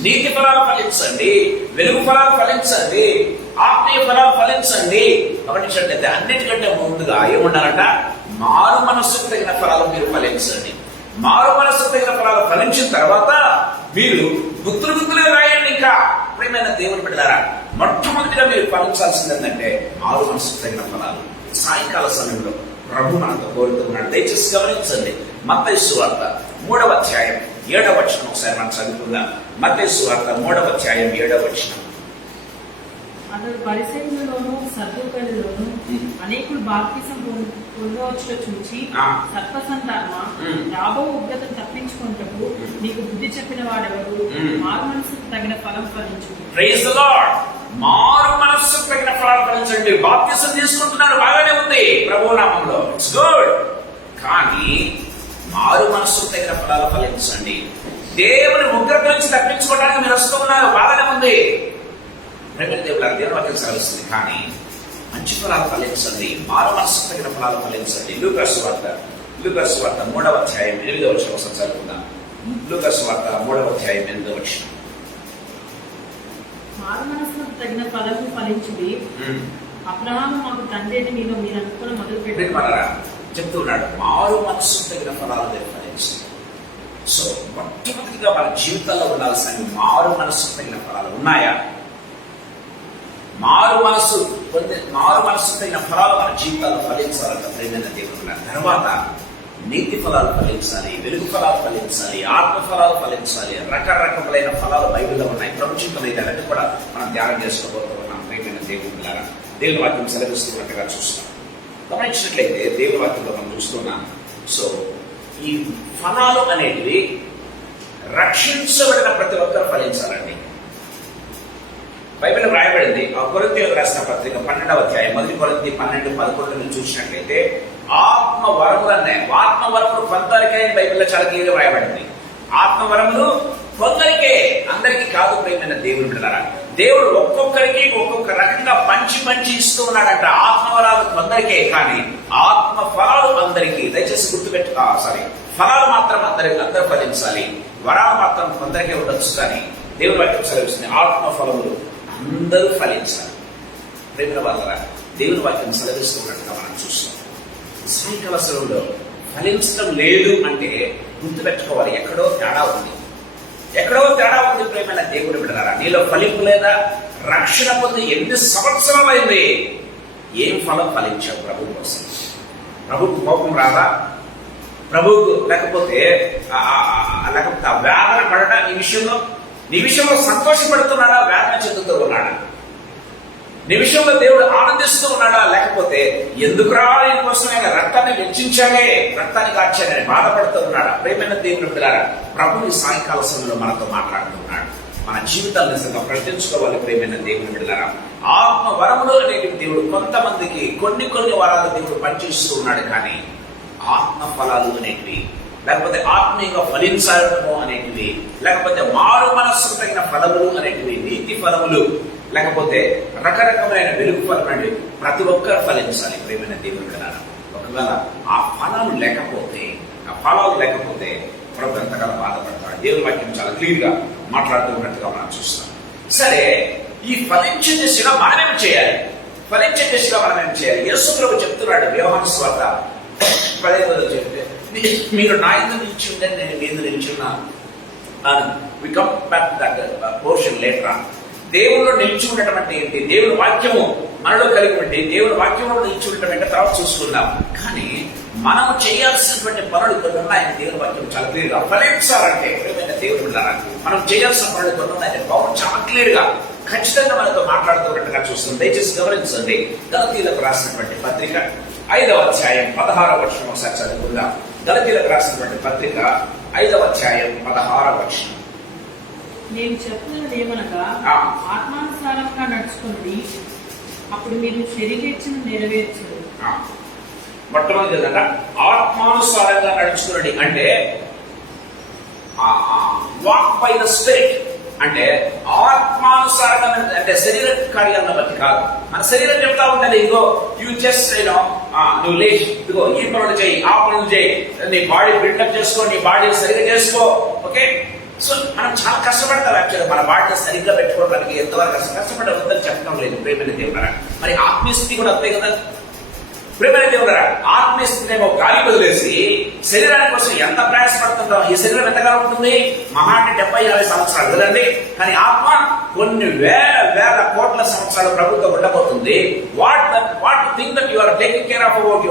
నీతి ఫలాలు ఫలించండి, వెలుగు ఫలాలు ఫలించండి, ఆత్మీయ ఫలాలు ఫలించండి. గమనించినట్లయితే అన్నిటికంటే ముందుగా ఏముండాలంట? మారు మనస్సుకు తగిన ఫలాలు మీరు ఫలించండి. మారు మనస్సుకు తగిన ఫలాలు ఫలించిన తర్వాత మీరు గుర్తులుగా రాయండి. ఇంకా ప్రియమైన దేవుని బిడ్డలారా, మొట్టమొదటిగా మీరు ఫలించాల్సింది ఏంటంటే మారు మనస్సుకు తగిన ఫలాలు. సాయంకాల సమయంలో ప్రభు మనతో కోరుతూ ఉన్నాడు. దయచేసి గమనించండి. మత్తయి సువార్త 3వ అధ్యాయం 7వ వచనం ఒకసారి మనం చదువుకుందాం. మత్తయి సువార్త 3వ అధ్యాయం 7వ వచనం. అతడు పరిసయ్యులలోనూ సద్దూకయులలోనూ అనేకులు బాప్తిసం పొందవచ్చుట చూచి సర్పసంతానమా, రాబో ఉగ్రత తప్పించుకుంటూ నీకు బుద్ధి చెప్పిన వాడెవరు? మారు మనసుకు తగిన ఫలం ఫలించు. Praise the lord. మారు మనస్సుకు తగిన ఫలాలు ఫలించండి. బాప్తిసం తీసుకుంటున్నారు, బాగానే ఉంది ప్రభువు నామములో, ఇట్స్ గుడ్. కానీ మారు మనస్సుకు తగిన ఫలాలు ఫలించండి. దేవుని ఉగ్రత నుంచి తప్పించుకోవడానికి మీరు వస్తూ ఉన్నారు, బాగానే ఉంది. దేవుని వాక్యం సెలవిస్తుంది. కానీ మంచి ఫలాలు ఫలించండి, మారు మనస్సుకు తగిన ఫలాలు ఫలించండి. లూకాసు వార్త 3వ అధ్యాయం 8వ వచనం ఒకసారి చదువుకుందాం. లూకాసు వార్త 3వ అధ్యాయం 8వ వచనం. మారు మనస్సుకు తగిన ఫలము ఫలించుడి. అబ్రహాము మాకు తండ్రి అని మీరు అనుకుని మొదలు పెట్టారా చెప్తున్నాడు. మారు మనస్సుకు తగిన ఫలాలు ఫలించండి. సో మొట్టమొదటిగా మన జీవితంలో ఉండాల్సిన మారు మనస్సుకు తగిన ఫలాలు ఉన్నాయా? మారు మనస్సు తగిన ఫలాలు మన జీవితాల్లో ఫలించాలంట. ప్రేమైన దేవుడు తర్వాత నీతి ఫలాలు ఫలించాలి, వెలుగు ఫలాలు ఫలించాలి, ఆత్మ ఫలాలు ఫలించాలి. రకరకములైన ఫలాలు బైబిల్లో ఉన్నాయి. ప్రపంచంలో అన్నీ కూడా మనం ధ్యానం చేసుకోబోతున్నాం. ప్రేమైన దేవుడు దేవుని వాక్యం సెలవిస్తున్నట్టుగా చూస్తాం. గమనించినట్లయితే దేవుని వాక్యంలో మనం చూస్తున్నాం. సో ఈ ఫలాలు అనేటివి రక్షించబడిన ప్రతి ఒక్కరు ఫలించాలండి. బైబిల్ రాయబడింది. ఆ కొరింథీయులకు రాసిన పత్రిక 12వ అధ్యాయం 1 కొరింథీ 12:11 చూసినట్లయితే ఆత్మవరములు కొందరికే బైబిల్లో చాలా క్లియర్గా రాయబడింది. ఆత్మవరములు కొందరికే, అందరికీ కాదు. ప్రియమైన దేవుని బిడ్డలారా, దేవుడు ఒక్కొక్కరికి ఒక్కొక్క రకంగా పంచి ఇస్తూ ఉన్నాడంట. ఆత్మవరాలు కొందరికే, కానీ ఆత్మ ఫలాలు అందరికీ. దయచేసి ఫలాలు మాత్రం అందరూ ఫలించాలి, వరాలు మాత్రం కొందరికే ఉండొచ్చు. కానీ దేవుని వాక్యం సెలవిస్తుంది ఆత్మ ఫలములు అందరూ ఫలించాలి. ప్రేమ వాళ్ళ దేవుని వాక్యం సెలవిస్తున్నట్టుగా మనం చూస్తాం. సాయంకాల సమయంలో ఫలించడం లేదు అంటే గుర్తుపెట్టుకోవాలి, ఎక్కడో తేడా ఉంది. ప్రేమైన దేవుని బిడ్డలారా, నీలో ఫలింపు లేదా? రక్షణ పొంది ఎన్ని సంవత్సరాలైంది, ఏం ఫలం ఫలించావు ప్రభు కోసం? ప్రభుకు కోపం రాదా? ప్రభువుకు లేకపోతే వేదన పడటా? నీ విషయంలో సంతోషపడుతున్నాడా? వేదన చెందుతూ ఉన్నాడా? నీ విషయంలో దేవుడు ఆనందిస్తూ ఉన్నాడా? లేకపోతే ఎందుకురా నీ కోసం ఆయన రక్తాన్ని వెచ్చించాడే, రక్తాన్ని కార్చాడని బాధపడుతూ ఉన్నాడా? ప్రేమైన దేవుని బిడ్డలారా, ప్రభు ఈ సాయంకాల సమయంలో మనతో మాట్లాడుతున్నాడు. మన జీవితాలు నిజంగా ప్రకటించుకోవాలి. ప్రేమైన దేవుని బిడ్డలారా, ఆత్మ వరములు అనేటివి దేవుడు కొంతమందికి కొన్ని వరాలు దేవుడు పనిచేస్తూ ఉన్నాడు. కానీ ఆత్మ ఫలాలు అనేటివి, లేకపోతే ఆత్మీయంగా ఫలించడము అనేటివి, లేకపోతే మారు మనస్సు తగిన ఫలములు అనేటివి, నీతి ఫలములు, లేకపోతే రకరకమైన వెలుగు ఫలం అంటే ప్రతి ఒక్కరు ఫలించాలి. ప్రేమైన దేవుని బిడ్డలారా, ఒకవేళ ఆ ఫలాలు లేకపోతే ప్రభు ఎంతకాలం బాధపడతాడు. దేవుని వాక్యం చాలా క్లియర్ గా మాట్లాడుతూ ఉన్నట్టుగా మనం చూస్తాం. సరే, ఈ ఫలించే దిశగా మనమేం చేయాలి? యేసు ప్రభు చెప్తున్నాడు యోహాను సువార్త 10:10 చెప్తే, మీరు నా యందు నిలిచి ఉంటే నేను మీ యందు నిలిచున్నాను. We come back to that portion later on. దేవుల్లో నిలిచి ఉండటం అంటే ఏంటి? దేవుని వాక్యము మనలో కలిగి ఉంటే దేవుని వాక్యంలో నిలిచి ఉండటం అంటే తర్వాత చూసుకుందాం. కానీ మనం చేయాల్సినటువంటి పనులు కొన్ని ఉన్నాయని దేవుని వాక్యం చాలా క్లియర్ గా. ఫలించాలంటే ప్రియమైన దేవుని బిడ్డలారా, మనం చేయాల్సిన పనులు కొన్ని ఉన్నాయని పౌలు చాలా క్లియర్ గా ఖచ్చితంగా మనతో మాట్లాడుతున్నట్టుగా చూస్తుంది. దయచేసి గమనించండి. గలతీయులకు రాసినటువంటి పత్రిక 5వ అధ్యాయం 16వ వచనం ఒకసారి చదువుకుందాం. గలతీయులకు రాసినటువంటి పత్రిక 5వ అధ్యాయం 16వ వచనం. నేను చెప్తున్నది ఏమనగా, ఆత్మానుసారంగా నడుచుకున్నది, అప్పుడు మీరు శరీరేచ్ఛను నెరవేర్చరు. మొట్టమొదటి ఆత్మానుసారంగా నడుచుకున్నది అంటే వాక్ బై ద స్పిరిట్. అంటే ఆత్మానుసారంగా అంటే శరీర కార్యాలను బట్టి కాదు. మన శరీరం చెప్తా ఉంటుంది, ఇదిగో యూ జస్ట్ నువ్వు లేచి ఇదిగో ఈ పనులు చేయి, ఆ పనులు చేయి, నీ బాడీ బిల్డప్ చేసుకో, నీ బాడీ సరిగ్గా చేసుకో. ఓకే, సో మనం చాలా కష్టపడతాం. యాక్చువల్గా మన బాడీని సరిగ్గా పెట్టుకోవడానికి ఎంతవరకు కష్టపడే వద్దని చెప్పడం లేదు. ప్రేమైన దేవుడారా, మరి ఆత్మీయ స్థితి కూడా అంతే కదా. ప్రేమైన దేవుడారా, ఆత్మీయ స్థితినేమో గాలి వదిలేసి శరీరాని కోసం ఎంత ప్రయాసపడుతుంటాం. ఈ శరీరం ఎంతకాలం ఉంటుంది? మహా అంటే 70-80 సంవత్సరాలు కదండి. కానీ ఆత్మ కొన్ని వేల కోట్ల సంవత్సరాలు ప్రభుత్వం ఉండబోతుంది. What think that you are taking care of about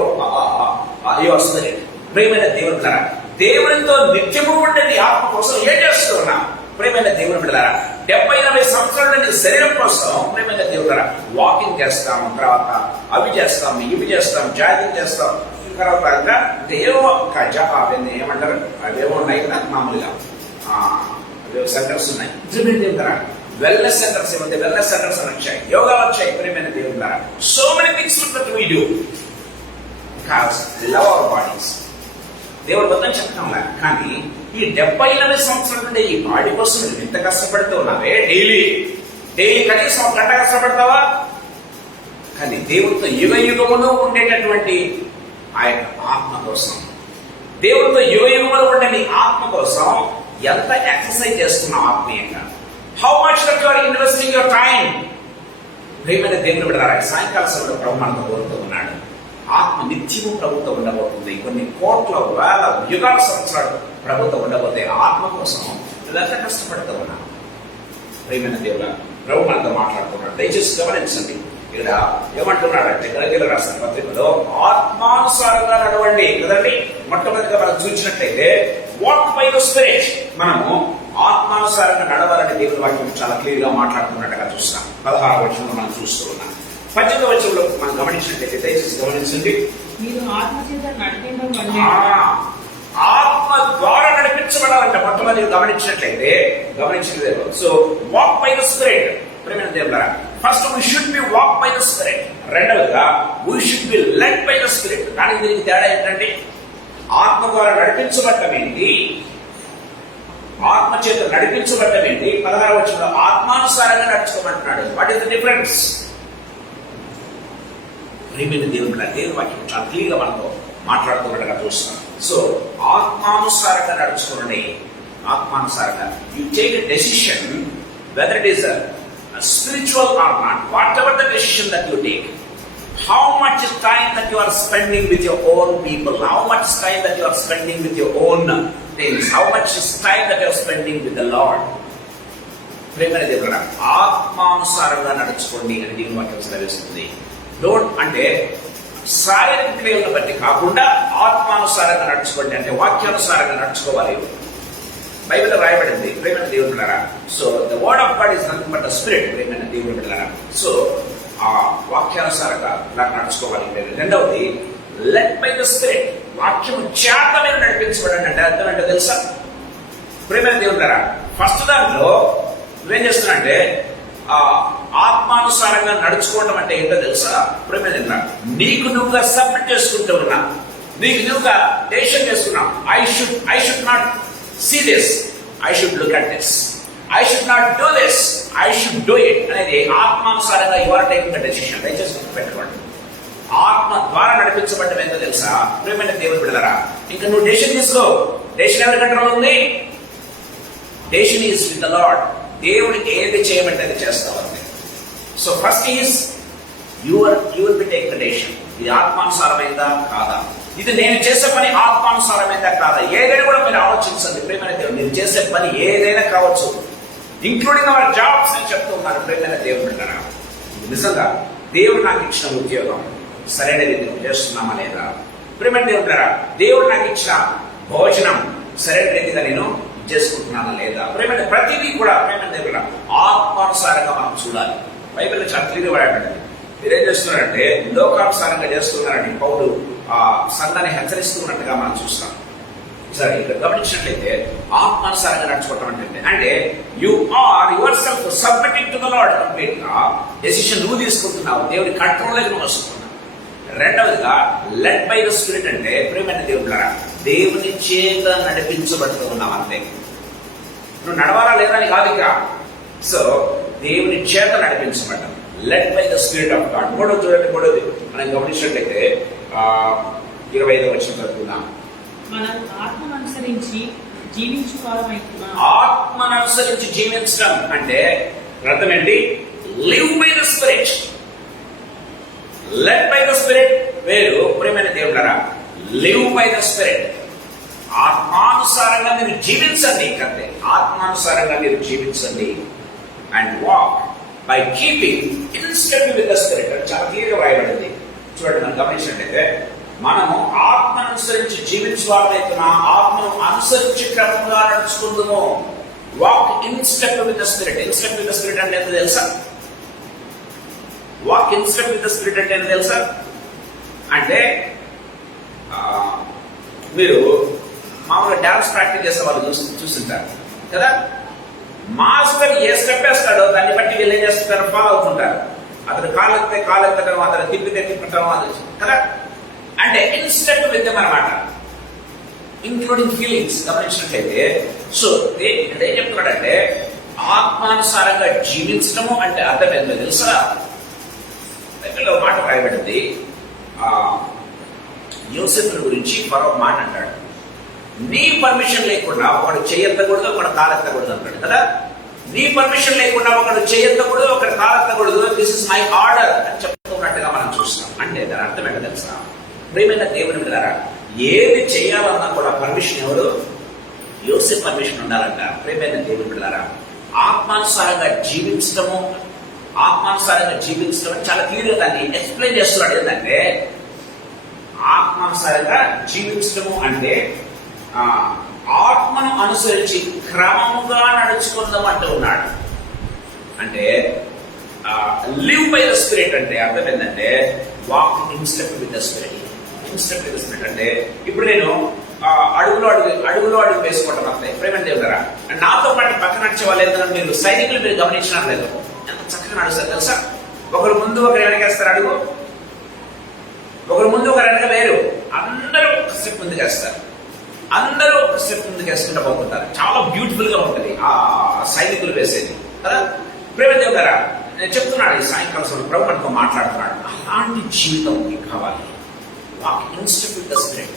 your spirit. ప్రేమైన దేవుడారా, దేవునితో నిత్యము ఉండేది ఆత్మ కోసం ఏం చేస్తున్నా? ప్రేమైన దేవుని బిడ్డలారా, 70-80 సంవత్సరాల నుండి శరీరం కోసం ప్రేమైన దేవుడారా వాకింగ్ చేస్తాం, తర్వాత అవి చేస్తాం, ఇవి చేస్తాం, జాగింగ్ చేస్తాం, తర్వాత ఇంకా ఏవో అవన్నీ ఏమంటారు, అవేవో ఉన్నాయి కదా మామూలుగా సెంటర్స్ ఉన్నాయి. దేవుడారా వెల్నెస్ సెంటర్స్ ఏమంటే వెల్నెస్ సెంటర్స్ అని వచ్చాయి, యోగాలు వచ్చాయి. ప్రేమైన దేవుడారా, so many things that we do because we love our bodies. దేవుడు వద్దని చెప్తాంలా. కానీ ఈ 70-80 సంవత్సరాల నుండి ఈ బాడీ కోసం నువ్వు ఎంత కష్టపడుతూ ఉన్నావే, డైలీ కనీసం 1 గంట కష్టపడతావా? కానీ దేవుడితో యుగములు ఉండేటటువంటి ఆ యొక్క ఆత్మ కోసం, దేవుడితో యుగములు ఉండే నీ ఆత్మ కోసం ఎంత ఎక్సర్సైజ్ చేస్తున్నావు ఆత్మీయంగా? How much that you are investing your time? ప్రియమైన దేవుని బిడ్డలారా, సాయంకాల సమయంలో ప్రభు మనతో కోరుతూ ఉన్నాడు. ఆత్మ నిత్యము ప్రభుత్వం ఉండబోతుంది. కొన్ని కోట్ల వేల యుగాల సంవత్సరాలు ప్రభుత్వం ఉండబోతే ఆత్మ కోసం ఎంత కష్టపడుతూ ఉన్నాను. ప్రియమైన దేవుల ప్రభు మనతో మాట్లాడుతున్నాడు. దయచేసి గమనించండి. ఇక్కడ ఏమంటున్నాడంటే గలతీయులకు రాసిన పత్రికలో ఆత్మానుసారంగా నడవండి కదండి. మొట్టమొదటిగా మనం చూసినట్లయితే వాక్ బై ద స్పిరిట్. మనము ఆత్మానుసారంగా నడవాలని దేవుని వాక్యం చాలా క్లియర్ గా మాట్లాడుతున్నట్టుగా చూస్తాం. 16వ వచనంలో మనం చూస్తూ ఉన్నాం. 18వ వచనంలో మనం గమనించినట్లయితే దయచేసి గమనించండి. మీరు ఆత్మ చేత నడిపింపబడి ఆత్మ ద్వారా నడిపించబడాలంటే మొట్టమొదటి గమనించలేదు. So walk by the spirit. ప్రేమైన దేవులారా, first we should be walk by the spirit. రెండవదిగా we should be led by the spirit. కానీ దీనికి తేడా ఏంటంటే ఆత్మ ద్వారా నడిపించబడటం ఏంటి, ఆత్మ చేత నడిపించబడటం ఏంటి. 16వ వచనంలో ఆత్మానుసారంగా నడుచుకోమంటున్నాడు. What is the difference? ప్రేమైన దేవుడు దేవుని వాక్యం చాలా క్లియర్గా మనతో మాట్లాడుతున్నట్టుగా చూస్తాం. సో ఆత్మానుసారంగా నడుచుకోండి. ఆత్మానుసారంగా you take a decision whether it is spiritual or not, whatever the decision that you take, how much time that you are spending with your own people, how much time that you are spending with your own things, how much time that you are spending with the Lord. ప్రేమైన దేవుడా, ఆత్మానుసారంగా నడుచుకోండి అని దీని వాక్యం సెలవిస్తుంది. Don't అంటే శారీరక క్రియలను బట్టి కాకుండా ఆత్మానుసారంగా నడుచుకోండి అంటే వాక్యానుసారంగా నడుచుకోవాలి. బైబిల్ రాయబడింది. ప్రేమైన దేవుని బిడ్డలారా, so the word of God is nothing but the spirit. ప్రేమైన దేవుని బిడ్డలారా, సో ఆ వాక్యానుసారంగా నడుచుకోవాలి. రెండవది లెడ్ బై ద స్పిరిట్. వాక్యము చేత మీద నడిపించబడండి అంటే అర్థం ఏంటో తెలుసా? ప్రేమైన దేవుని బిడ్డలారా, ఫస్ట్ దాంట్లో నువ్వేం చేస్తున్నా ఆత్మానుసారంగా నడుచుకోవడం అంటే ఏంటో తెలుసా? ప్రేమైన దేవుని నీకు నువ్వుగా సబ్మిట్ చేసుకుంటూ ఉన్నా, నీకు నువ్వుగా డెసిషన్ చేసుకున్నావు. I should not see this, I should look at this, I should not do this, I should do it అనేది ఆత్మానుసారంగా you are taking the decision. దయచేసి పెట్టుకోండి. ఆత్మ ద్వారా నడిపించబడటం ఏంటో తెలుసా? ప్రేమైన దేవుని బిడ్డలారా, ఇంకా నువ్వు డెసిషన్ తీసుకో. డెసిషన్ ఎవరి కంట్రోల్ ఉంది? Decision is with the lord. దేవుడికి ఏది చేయమంటే అది చేస్తావంటే. So first is you will be taking the decision. ఇది ఆత్మానుసారమైందా కాదా, ఇది నేను చేసే పని ఆత్మానుసారమైందా కాదా, ఏదైనా కూడా మీరు ఆలోచించండి. ప్రేమైన దేవుడు, మీరు చేసే పని ఏదైనా కావచ్చు, ఇంక్లూడింగ్ అవర్ జాబ్స్ అని చెప్తూ ఉన్నారు. ప్రేమైన దేవుడు అంటారా, నిజంగా దేవుడు నాకు ఇచ్చిన ఉద్యోగం సరైన రీతిలో చేస్తున్నామా లేదా? ప్రేమైన దేవుడు అంటారా, దేవుడు నాకు ఇచ్చిన భోజనం సరైన రీతిగా నేను చేసుకుంటున్నానా లేదా? ప్రేమైన ప్రతిదీ కూడా ప్రేమైన దేవుడు ఆత్మానుసారంగా మనం చూడాలి. బైబిల్లో చాలా క్లియర్గా వాడబడింది. మీరేం చేస్తున్నారంటే లోకానుసారంగా చేస్తున్నారని పౌలు సంఘాన్ని హెచ్చరిస్తున్నట్టుగా మనం చూస్తాం. సరే, ఇక్కడ గమనించినట్లయితే ఆత్మానుసారంగా నడుచుకోవటం అంటే you are your self submitting to the Lord. Complete గా డెసిషన్ నువ్వు తీసుకుంటున్నావు, దేవుడి కంట్రోల్లోకి నువ్వు వస్తున్నావు. రెండవదిగా లెడ్ బై ద స్పిరిట్ అంటే ప్రేమైన దేవుడులారా, దేవుని చేత నడిపించబడుతూ ఉన్నావు అంతే. నువ్వు నడవాలా లేదా అని కాదు ఇక. సో దేవుని చేత నడిపించబడ్డాం, led by the spirit of God. మూడోది మనం గమనించినట్లయితే 25వ వచనం చదువుకుందాం. మనం ఆత్మను అనుసరించి జీవించుకోవాలనుకుంటున్నాం. ఆత్మను అనుసరించి జీవించడం అంటే అర్థం ఏంటి? Live by the spirit. Lead by the spirit వేరు. ప్రేమైన దేవుడారా, లివ్ బై ద స్పిరిట్. ఆత్మానుసారంగా మీరు జీవించండి. అంతే, ఆత్మానుసారంగా మీరు జీవించండి. And walk by keeping in step with the spirit. చాలా క్లియర్గా రాయబడింది. చూడండి, మనం గమనించినట్లయితే మనము ఆత్మను అనుసరించి జీవించాలైతున్నా ఆత్మను అనుసరించి క్రమంగా నడుచుకుందాము. Walk in step with the spirit. In step with the spirit అంటే ఏంటో తెలుసా? Walk in step with the spirit అంటే ఏంటో తెలుసా? అంటే మీరు మామూలుగా డాన్స్ ప్రాక్టీస్ చేసే వాళ్ళు చూస్తుంటారు కదా. మాస్టర్ ఏ స్టెప్ వేస్తాడో దాన్ని బట్టి వీళ్ళు ఏం చేస్తుంటారు, ఫాలో అవుతుంటారు. అతను కాలు ఎత్తడం, అతను తిప్పటం కదా. అంటే ఇన్ స్టెప్ విత్ దెమ్ అన్నమాట, ఇంక్లూడింగ్ ఫీలింగ్స్. గమనించినట్లయితే సో ఇక్కడ ఏం చెప్తున్నాడంటే ఆత్మానుసారంగా జీవించడము అంటే అర్థం ఏంటో తెలుసా? బైబిల్లో మాట రాయబడింది. యోసేపుని గురించి మరో మాట అంటాడు, నీ పర్మిషన్ లేకుండా ఒకడు చేయెత్తకూడదు, ఒకడు కాలెత్తకూడదు అంటాడు కదా. నీ పర్మిషన్ లేకుండా ఒకడు చేయెత్తకూడదు, ఒకడు కాలెత్తకూడదు, దిస్ ఇస్ మై ఆర్డర్ అని చెప్తున్నట్టుగా మనం చూస్తాం. అంటే దాని అర్థం ఏంటో తెలుసా? ప్రేమైన దేవుని బిడ్డలారా, ఏది చేయాలన్నా కూడా పర్మిషన్ ఎవరు? యోసేపు పర్మిషన్ ఉండాలంట. ప్రేమైన దేవుని బిడ్డలారా, ఆత్మానుసారంగా జీవించడము చాలా క్లియర్గా దాన్ని ఎక్స్ప్లెయిన్ చేస్తున్నాడు. ఏంటంటే ఆత్మానుసారంగా జీవించడము అంటే ఆత్మను అనుసరించి క్రమముగా నడుచుకుందాం అంటూ ఉన్నాడు. అంటే లివ్ బై ద స్పిరిట్ అంటే అర్థం ఏంటంటే walk in step with the spirit. In step with the spirit అంటే ఇప్పుడు నేను అడుగులో అడుగు వేసుకోవటం అంతే. ప్రేమ దేవుడారా, నాతో పాటు పక్కన నడిచే వాళ్ళు ఏదైనా మీరు సైనికులు మీరు గమనించినారు లేదు, ఎంత చక్కగా నడుస్తారు తెలుసా. ఒకరు ముందు ఒకరు వెనకేస్తారు అడుగు, ఒకరు ముందు ఒకరు వెనక వేరు, అందరూ ఒక స్టెప్ ముందుకేస్తారు, అందరూ ఒక స్టెప్ ముందుకేసుకుంటూ పోతుంటారు. చాలా బ్యూటిఫుల్ గా ఉంటుంది ఆ సైనికులు వేసేది కదా. ప్రేమ దేవుడారా, నేను చెప్తున్నాడు ఈ సాయంకాలం సమయంలో ప్రభు మనతో మాట్లాడుతున్నాడు. అలాంటి జీవితం మీకు కావాలి. Walk in step with the spirit.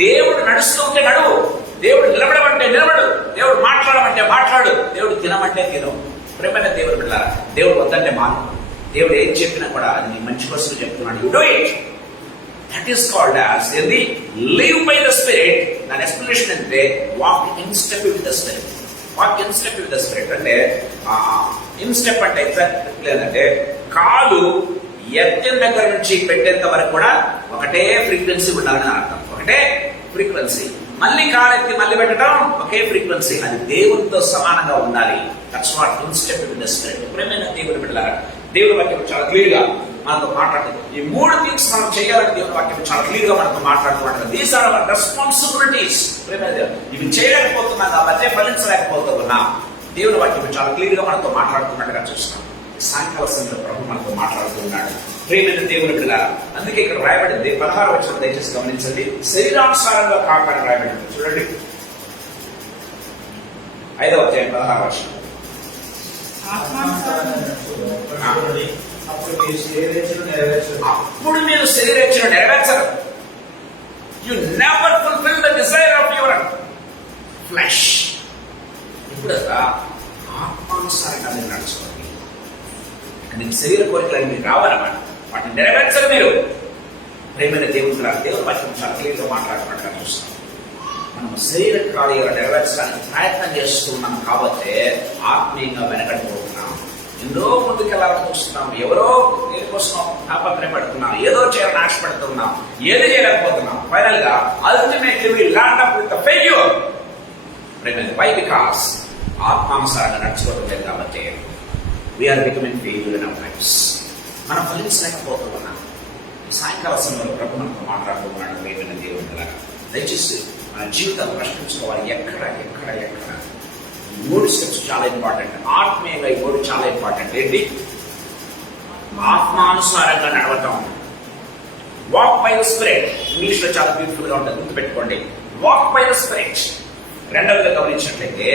దేవుడు నడుస్తూ ఉంటే నడువు, దేవుడు నిలబడమంటే నిలబడు, దేవుడు మాట్లాడమంటే మాట్లాడు, దేవుడు తినమంటే తిను. ప్రేమైన దేవుడు బిడ్డలారా, దేవుడు వద్దంటే మాను. దేవుడు ఏం చెప్పినా కూడా అది నీ మంచి కోసం చెప్తున్నాడు. You do it. That is called as the live by the spirit. దాని ఎక్స్ప్లెనేషన్ అంటే walk in step with the spirit. Walk in step with the spirit అంటే ఇన్ స్టెప్ అంటే ఎగ్జాక్ట్ లేదంటే కాలు ఎత్తిన దగ్గర నుంచి పెట్టేంత వరకు కూడా ఒకటే ఫ్రీక్వెన్సీ ఉండాలని అర్థం. ఒకటే ఫ్రీక్వెన్సీ. మళ్ళీ కాలెత్తి మళ్ళీ పెట్టడం ఒకే ఫ్రీక్వెన్సీ. అది దేవునితో సమానంగా ఉండాలి. That's what in step with the spirit. ప్రేమైన దేవుని బిడ్డలారా, దేవుని వాక్యం చాలా క్లియర్ గా మనతో మాట్లాడుతుంది. ఈ 3 థింగ్స్ మనం చేయాలని దేవుని వాక్యం చాలా క్లియర్ గా మనతో మాట్లాడుతున్నట్టు. These are our responsibilities. ఇవి చేయలేకపోతున్నా కాబట్టి ఫలించలేకపోతున్నా. దేవుని వాక్యం చాలా క్లియర్ గా మనతో మాట్లాడుతున్నట్టుగా చూస్తున్నాం. సాయంకాల సమయంలో ప్రభు మనతో మాట్లాడుతున్నాడు. ప్రేమైన దేవుని బిడ్డలారా, అందుకే ఇక్కడ రాయబడింది 16వ వచనం దయచేసి గమనించండి. శరీరానుసారంగా కాపాడి రాయబడింది. చూడండి 5వ అధ్యాయం 16వ వచనం. అప్పుడు మీరు శరీరేచ్ఛను నెరవేర్చరు. You never fulfil the desire of your flesh. ఇప్పుడు ఆత్మానుసారంగా మీరు నడుచుకోండి. మీకు శరీర కోరికలు మీకు రావాలన్నమాట. వాటిని నెరవేర్చరు మీరు. ప్రేమైన దేవుడు దేవుని వాక్యం చాలా క్లియర్గా మాట్లాడుతున్నట్టుగా చూస్తాం. మనం శరీర కార్యాలు నెరవేర్చడానికి ప్రయత్నం చేస్తున్నాం కాబట్టి ఆత్మీయంగా వెనకడిపోతున్నాం. ఎన్నో ముందుకెళ్ళాలని చూస్తున్నాం. ఎవరో దేనికోసం తాపత్రయపడుతున్నాం. ఏదో చేయాలని ఆశపడుతున్నాం. ఏది చేయలేకపోతున్నాం. ఫైనల్ గా ultimately we land up with the failure. Why? Because ఆత్మానుసారంగా నడుచుకోవడం లేదు కాబట్టి we are becoming failure in our lives. మనం ఫలించలేకపోతున్నాం. సాయంకాల సమయంలో ప్రభు మనతో మాట్లాడుతున్నాడు. ప్రేమైన దేవుని లాగా దయచేసి మన జీవితాన్ని ప్రశ్నించుకోవాలి. ఎక్కడ 3 స్టెప్స్ చాలా ఇంపార్టెంట్. ఆత్మీయంగా ఈ 3 చాలా ఇంపార్టెంట్. ఏంటి? ఆత్మానుసారంగా నడవటం. Walk by the spirit. English లో చాలా బ్యూటిఫుల్ గా ఉంటుంది, గుర్తుపెట్టుకోండి. Walk by the spirit. రెండవదిగా గమనించినట్లయితే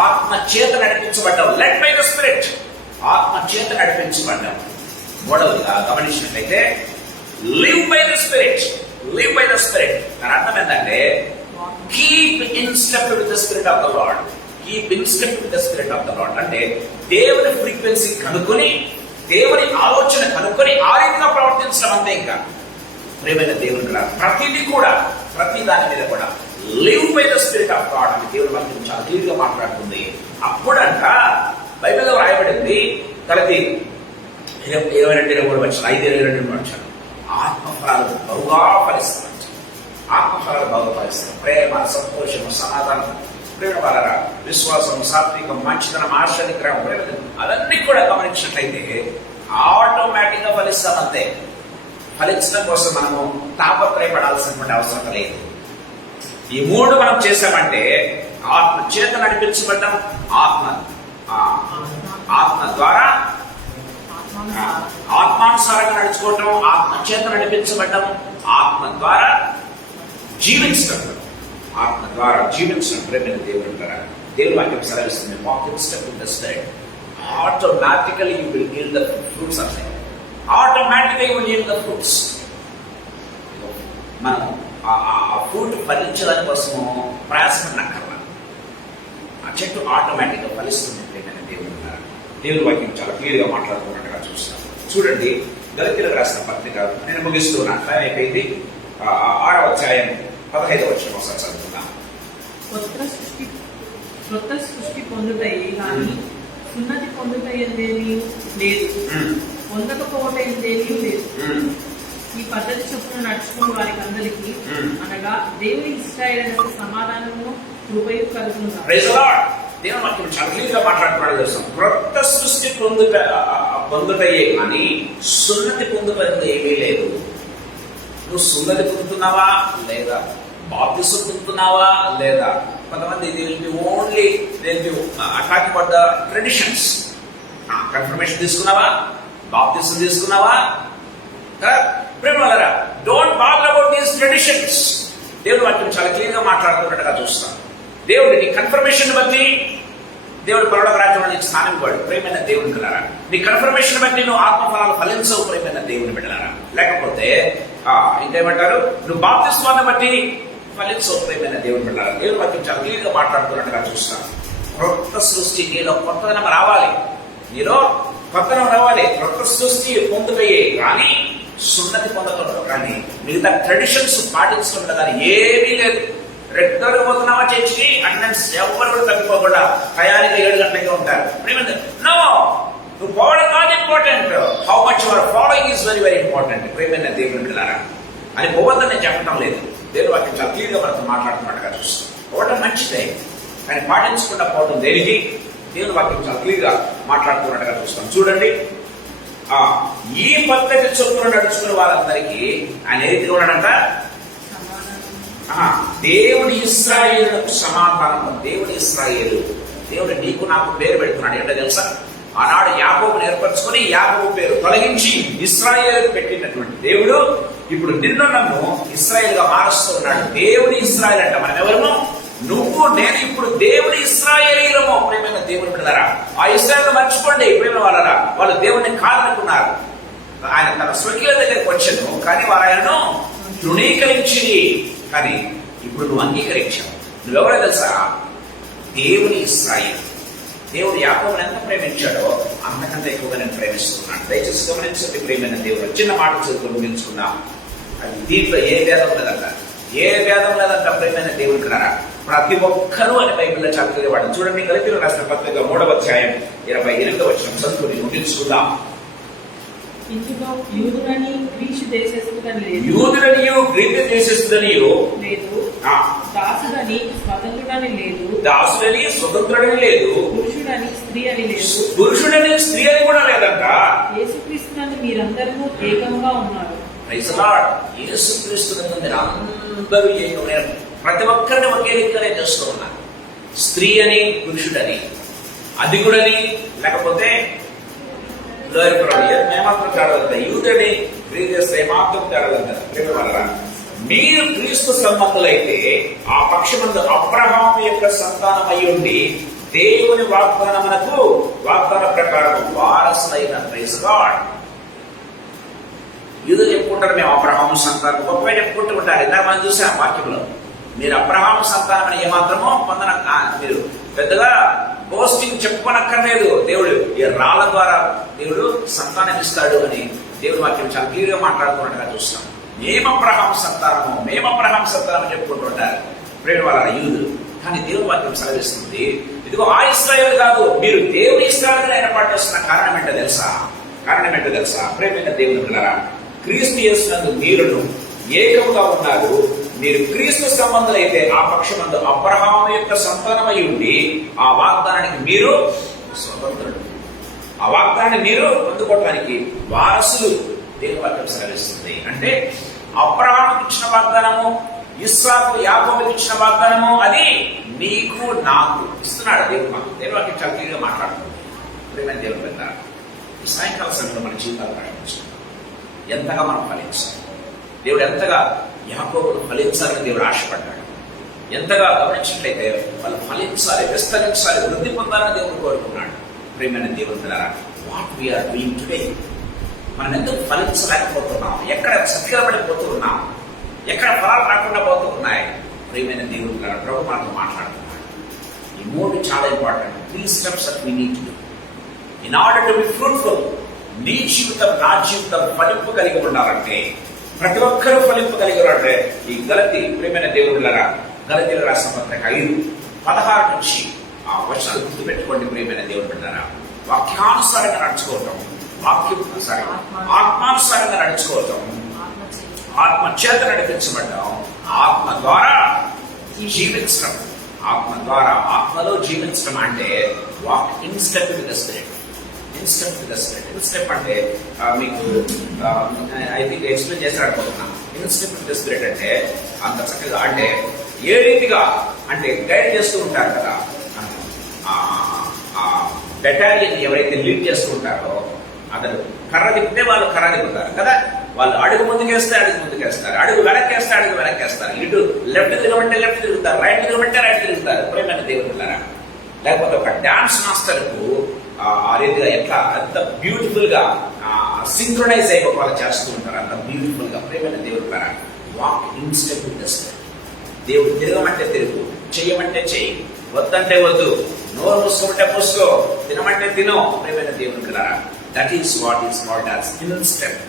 ఆత్మ చేత నడిపించబడ్డాం. Led by the spirit. ఆత్మ చేత నడిపించబడ్డాం. మూడవదిగా గమనించినట్లయితే live by the spirit. Live by the spirit. దాని అర్థం ఏంటంటే keep in step with the spirit of the lord. Keep in step with the spirit of the lord అంటే దేవుని ఫ్రీక్వెన్సీ కనుక్కొని, దేవుని ఆలోచన కనుక్కొని ఆ రీతిగా ప్రవర్తించడం అంతే. ఇంకా ప్రేమైన దేవుని కూడా ప్రతి దాని మీద కూడా live by the spirit of God అని దేవుని వాక్యం చాలా క్లియర్ గా మాట్లాడుతుంది. అప్పుడంట బైబిల్లో రాయబడింది కలిపి 22-23 వచ్చాను 5:22 వచ్చాను. ఆత్మఫలాలు బహుగా ఫలిస్తాయి. ఆత్మఫలాలు బాగా ఫలిస్తాయి. ప్రేమ, సంతోషము, సమాధానం, ప్రేమ వలన విశ్వాసం, సాత్వికం, మంచితనం, ఆశ్చర్యకరం, అవన్నీ కూడా గమనించినట్లయితే ఆటోమేటిక్ గా ఫలిస్తామంతే. ఫలించడం కోసం మనము తాపత్రయపడాల్సినటువంటి అవసరం లేదు. ఈ 3 మనం చేశామంటే ఆత్మ చేత నడిపించబడ్డం, ఆత్మ ద్వారా ఆత్మానుసారంగా నడుచుకోవటం, ఆత్మ చేత నడిపించబడ్డం, ఆత్మ ద్వారా జీవించడం. ప్రేమైన దేవుని ద్వారా దేవుని వాక్యం సెలవిస్తుంది. Walk in step with the spirit. Automatically you will yield the fruits of life. ఆటోమేటిక్గా you will yield the fruits. మనం ఆ ఫ్రూట్ ఫలించడానికి కోసము ప్రయాసపడినక్కర్లా. ఆ చెట్టు ఆటోమేటిక్గా ఫలిస్తుంది. ప్రేమైన దేవుని ద్వారా దేవుని వాక్యం చాలా క్లియర్ గా మాట్లాడుతున్నట్టుగా చూస్తాం. చూడండి, గలతీయులకు రాసిన పత్రిక, నేను ముగిస్తున్నాను, టైం అయిపోయింది. 6వ అధ్యాయం 15వ వచనం ఒకసారి చదువుతున్నాం. కొత్త సృష్టి పొందుతాయి కానీ సున్నతి పొందుతాయేమీ లేదు, పొందకపోవటేమీ లేదు. ఈ పద్ధతి చొప్పున నడుచుకున్న వారికి అందరికీ అనగా దేవుని ఇశ్రాయేలునకు సమాధానము కృపయు కలుగును. దేవుని వాక్యం చాలా క్లియర్గా మాట్లాడుతున్నాడు తెలుసాం. క్రొత్త సృష్టి పొందుటయే కానీ సున్నతి పొందుటకు ఏమీ లేదు. నువ్వు సున్నతి పొందుతున్నావా లేదా, బాప్తిసం పొందుతున్నావా లేదా? కొంతమంది only attack about the traditions. Confirmation తీసుకున్నావా, బాప్తిసం తీసుకున్నావా? ప్రేమలరా, don't bother about these traditions. దేవుడు వాక్యం చాలా క్లియర్ గా మాట్లాడుతున్నట్టుగా చూస్తాం. దేవుడు నీ కన్ఫర్మేషన్ బట్టి దేవుడు పరలోక రాజ్యంలో నీకు స్థానం ఇవ్వడు. ప్రేమైన దేవుని బిడ్డలారా, నీ కన్ఫర్మేషన్ బట్టి నువ్వు ఆత్మఫలాలు ఫలించవు. ప్రేమైన దేవుని బిడ్డలారా, లేకపోతే ఇంకేమంటారు, నువ్వు బాప్తిస్మాన్ని బట్టి ఫలించవు. ప్రేమైన దేవుని బిడ్డలారా, దేవుని వాక్యం చాలా క్లియర్ గా మాట్లాడుతున్నట్టుగా చూస్తాం. క్రొత్త సృష్టి, నీలో కొత్తదనం రావాలి, నీలో కొత్తదనం రావాలి. క్రొత్త సృష్టి పొందుటయే కానీ సున్నతి పొందకూడదు. కానీ మిగతా ట్రెడిషన్స్ పాటించడం కానీ ఏమీ లేదు. రెగ్యులర్ గా పోతున్నావా చర్చికి, అటెండెన్స్ ఎవరు కూడా తప్పిపోకుండా టయానికి 7 గంటలకే ఉంటారు. నో, నువ్వు పోవడం not important, how much your following is very very important. ప్రేమైన దేవుని బిడ్డలారా, అని పోవద్దని నేను చెప్పడం లేదు. దేవుని వాక్యం చాలా క్లియర్ గా మనతో మాట్లాడుతున్నట్టుగా చూస్తాం. పోవడం మంచిదే, కానీ పాటించకుండా పోవడం దేనికి? దేవుని వాక్యం చాలా క్లియర్ గా మాట్లాడుతున్నట్టుగా చూస్తాం. చూడండి, ఈ పద్ధతి చొప్పున నడుచుకునే వాళ్ళందరికీ ఆయన ఏది ఉన్నాడంట? దేవుడి ఇశ్రాయేలుకు సమాధానం. దేవుడి ఇశ్రాయేలు, దేవుడు నీకు నాకు పేరు పెడుతున్నాడు. ఏంటో తెలుసా? ఆనాడు యాకోబుని ఏర్పరచుకొని యాకోబు పేరు తొలగించి ఇశ్రాయేలు పెట్టినటువంటి దేవుడు ఇప్పుడు నిన్ను నన్ను ఇశ్రాయేల్ గా మారుస్తూ ఉన్నాడు. దేవుడి ఇశ్రాయేల్ అంట. మనం ఎవరము? నువ్వు నేను ఇప్పుడు దేవుడి ఇశ్రాయేలీలము. ప్రేమైన దేవుని బిడ్డలారా, ఆ ఇశ్రాయేలు మర్చిపోండి. ప్రేమ వాళ్ళరా, వాళ్ళు దేవుడిని కాదనుకున్నారు. ఆయన తన స్వకీయుల దగ్గరికి వచ్చాను, కానీ వారు ఆయనను తృణీకరించి. కానీ ఇప్పుడు నువ్వు అంగీకరించావు. నువ్వెవరో తెలుసా? దేవుని ఇశ్రాయేలు. దేవుడు యాకోబుని ఎంత ప్రేమించాడో అంతకంటే ఎక్కువగా నేను ప్రేమిస్తున్నాను. దయచేసి గమనించండి ప్రేమైన దేవుడు. చిన్న మాట చదువుకొని ముగించుకుందాం. అది దీంట్లో ఏ భేదం లేదంట, ఏ భేదం లేదంట. ప్రేమైన దేవుడికి రారా, ప్రతి ఒక్కరూ అని బైబిల్లో చదివేవాడు. చూడండి, గలతీయులకు రాసిన పత్రిక 3వ అధ్యాయం 28వ వచనం చదువుకొని ముగించుకుందాం. యూదులని గ్రీకు దేశస్థుడనియు లేదు, దాసుడని స్వతంత్రుడని లేదు, దాసుడని స్వతంత్రుడని లేదు, పురుషుడని స్త్రీ అని లేదు, పురుషుడని స్త్రీ అని కూడా లేదంట. యేసుక్రీస్తునందు మీరందరూ ఏకంగా ఉన్నారు. Praise lord. యేసుక్రీస్తునందు మీరు అందరూ ఏకమైన, ప్రతి ఒక్కరిని ఒకే రీతిగానే చేస్తూ ఉన్నారు. స్త్రీ అని, పురుషుడని, అధికుడని, లేకపోతే ఏమాత్రం తేడాలంట. యూదుడని క్రీస్తు ఏమాత్రం తేడాలంట. మీరు క్రీస్తు సంబంధులైతే ఆ పక్షమందు అబ్రహాము యొక్క సంతానం అయి ఉండి దేవుని వాగ్దానమునకు వాగ్దాన ప్రకారం వారసులైన. Praise God. యూదులు చెప్పుకుంటారు మేము అబ్రహాము సంతానం, గొప్పగా చెప్పుకుంటూ ఉంటారు. ఇందాక మనం చూసాం వాక్యంలో. మీరు అబ్రహాము సంతానం అని ఏమాత్రమో మీరు పెద్దగా పోస్టింగ్ చెప్పుకోనక్కర్లేదు. దేవుడు ఈ రాళ్ల ద్వారా దేవుడు సంతానం ఇస్తాడు అని దేవుడి వాక్యం చాలా క్లియర్ గా మాట్లాడుతున్నట్టుగా చూస్తాం. మేము అబ్రహాం సంతానం చెప్పుకుంటూ ఉంటారు ప్రేమ వాళ్ళ యూదులు. కానీ దేవుడి వాక్యం సెలవిస్తుంది, ఇదిగో ఆ ఇశ్రాయేలు కాదు, మీరు దేవుని ఇశ్రాయేలుగా ఏర్పాటు చేస్తున్న కారణం ఏంటో తెలుసా? ప్రేమైన దేవుని పిల్లరా, క్రీస్తు యేసునందు మీరును ఏకముగా ఉన్నారు. మీరు క్రీస్తు సంబంధులైతే ఆ పక్షమందు అబ్రహాము యొక్క సంతానమై ఉండి ఆ వాగ్దానానికి మీరు స్వతంత్రుడు. ఆ వాగ్దానాన్ని మీరు పొందుకోవడానికి వారసులు. దేవుని వాక్యం సెలవిస్తుంది. అంటే అబ్రహాముకి ఇచ్చిన వాగ్దానము, ఇస్సాకు యాకోబుకి ఇచ్చిన వాగ్దానము, అది నీకు నాకు ఇస్తున్నాడు దేవుడు. దేవుని వాక్యం చాలా క్లియర్గా మాట్లాడుతుంది. ప్రేమైన దేవుని బిడ్డ, ఈ సాయంకాల సమయంలో మన జీవితాలు ప్రకటించాలి. ఎంతగా మనం ఫలించాలి, దేవుడు ఎంతగా యాకోబును ఫలించాలని దేవుడు ఆశపడ్డాడు. ఎంతగా గమనించినట్లయితే వాళ్ళు ఫలించాలి, విస్తరించాలి, వృద్ధి పొందాలని దేవుడు కోరుకున్నాడు. ప్రేమైన దేవుని బిడ్డలారా, వాట్ వీఆర్ డూయింగ్ టుడే, మనం ఎందుకు ఫలించలేకపోతున్నాం? ఎక్కడ సత్యపడిపోతున్నాం? ఎక్కడ ఫలాలు రాకుండా పోతున్నాయి? ప్రేమైన దేవుని బిడ్డలారా, ప్రభు మనతో మాట్లాడుతున్నాడు. ఈ 3 చాలా important. 3 steps that we need to do in order to be fruitful. నీ జీవితం, నా జీవితం ఫలింపు కలిగి ఉండాలంటే, ప్రతి ఒక్కరూ ఫలింపు కలిగి ఉండాలంటే ఈ ప్రేమైన దేవుళ్ళరా, గలతీయులకు రాసిన పత్రిక 5:16 నుంచి ఆ వచనాలు గుర్తుపెట్టుకోండి. ప్రేమైన దేవుడు బిడ్డలారా, వాక్యానుసారంగా నడుచుకోవటం, ఆత్మానుసారంగా నడుచుకోవటం, ఆత్మ చేత నడిపించబడ్డాం, ఆత్మ ద్వారా జీవించడం, ఆత్మ ద్వారా, ఆత్మలో జీవించడం అంటే walk in step with the spirit. In step with the spirit. In step అంటే మీకు ఐ థింక్ ఎక్స్ప్లెయిన్ చేసి అనుకుంటున్నాను. In step with the spirit అంటే అంత చక్కగా, అంటే ఏ రీతిగా అంటే గైడ్ చేస్తూ ఉంటారు కదా, బెటాలియన్ ఎవరైతే లీడ్ చేస్తూ ఉంటారో అతను కర్ర తిప్పితే వాళ్ళు కర్ర తిప్పుతారు కదా, వాళ్ళు అడుగు ముందుకేస్తే అడుగు ముందుకేస్తారు, అడుగు వెనక్కేస్తే అడుగు వెనక్కేస్తారు, ఇటు లెఫ్ట్ తిరగమంటే లెఫ్ట్ తిరుగుతారు, రైట్ తిరగమంటే రైట్ తిరుగుతారు. ప్రేమైన దేవుడున్నారా? లేకపోతే ఒక డాన్స్ మాస్టర్కు ఆ రీతిగా ఎట్లా అంత బ్యూటిఫుల్ గా సింక్రొనైజ్ అయిపోవాలి చేస్తూ ఉంటారు, అంత బ్యూటిఫుల్ గా. ప్రేమైన దేవుడున్నారా? Walk in step with the spirit. దేవుడు తిరగమంటే తిరుగు, చెయ్యమంటే చెయ్యి, వద్దంటే వద్దు, నోరు మూసుకోమంటే మూసుకో, తినమంటే తినో. ప్రేమైన దేవుడు కదా, that is what is called as in step.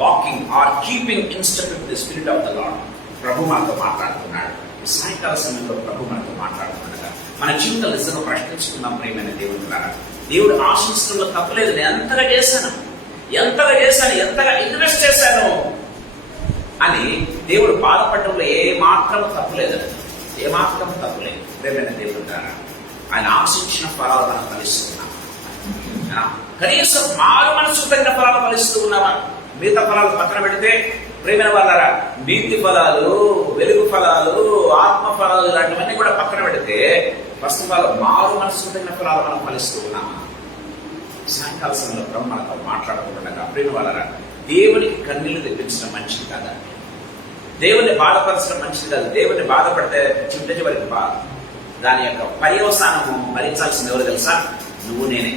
Walking or keeping in step with the spirit of the lord. ప్రభు మనతో మాట్లాడుతున్నాడు. సాయంకాల సమయంలో ప్రభు మనతో మాట్లాడుతున్నాడుగా మన జీవితంలో నిజంగా ప్రశ్నించుకుందాం. ప్రేమైన దేవుడు కదా, దేవుడు ఆశించడంలో తప్పలేదు. నేను ఎంతగా చేశాను, ఎంతగా ఇన్వెస్ట్ చేశాను అని దేవుడు బాధపడటంలో ఏమాత్రం తప్పులేదు. ప్రేమైన దేవుడు ద్వారా ఆయన ఆశించిన ఫలాలు మనం ఫలిస్తున్నాం. కనీసం మారు మనసు తగిన ఫలాలు ఫలిస్తూ ఉన్నామా? మిగతా ఫలాలు పక్కన పెడితే ప్రేమైన వాళ్ళారా, నీతి ఫలాలు, వెలుగు ఫలాలు, ఆత్మ ఫలాలు ఇలాంటివన్నీ కూడా పక్కన పెడితే ఫస్ట్ ఆఫ్ ఆల్ మారు మనసు తగిన ఫలాలు మనం ఫలిస్తూ ఉన్నామా? సాయంకాల సమయంలో ప్రభు మనతో మాట్లాడకుండా ప్రేమ వాళ్ళారా, దేవునికి కన్నీళ్లు తెప్పించడం మంచిది కాదా? దేవుని బాధపరచడం మంచిది కాదు. దేవుని బాధపడితే చిట్ట చివరికి బాధ, దాని యొక్క పర్యవసానము భరించాల్సింది ఎవరు తెలుసా? నువ్వు నేనే.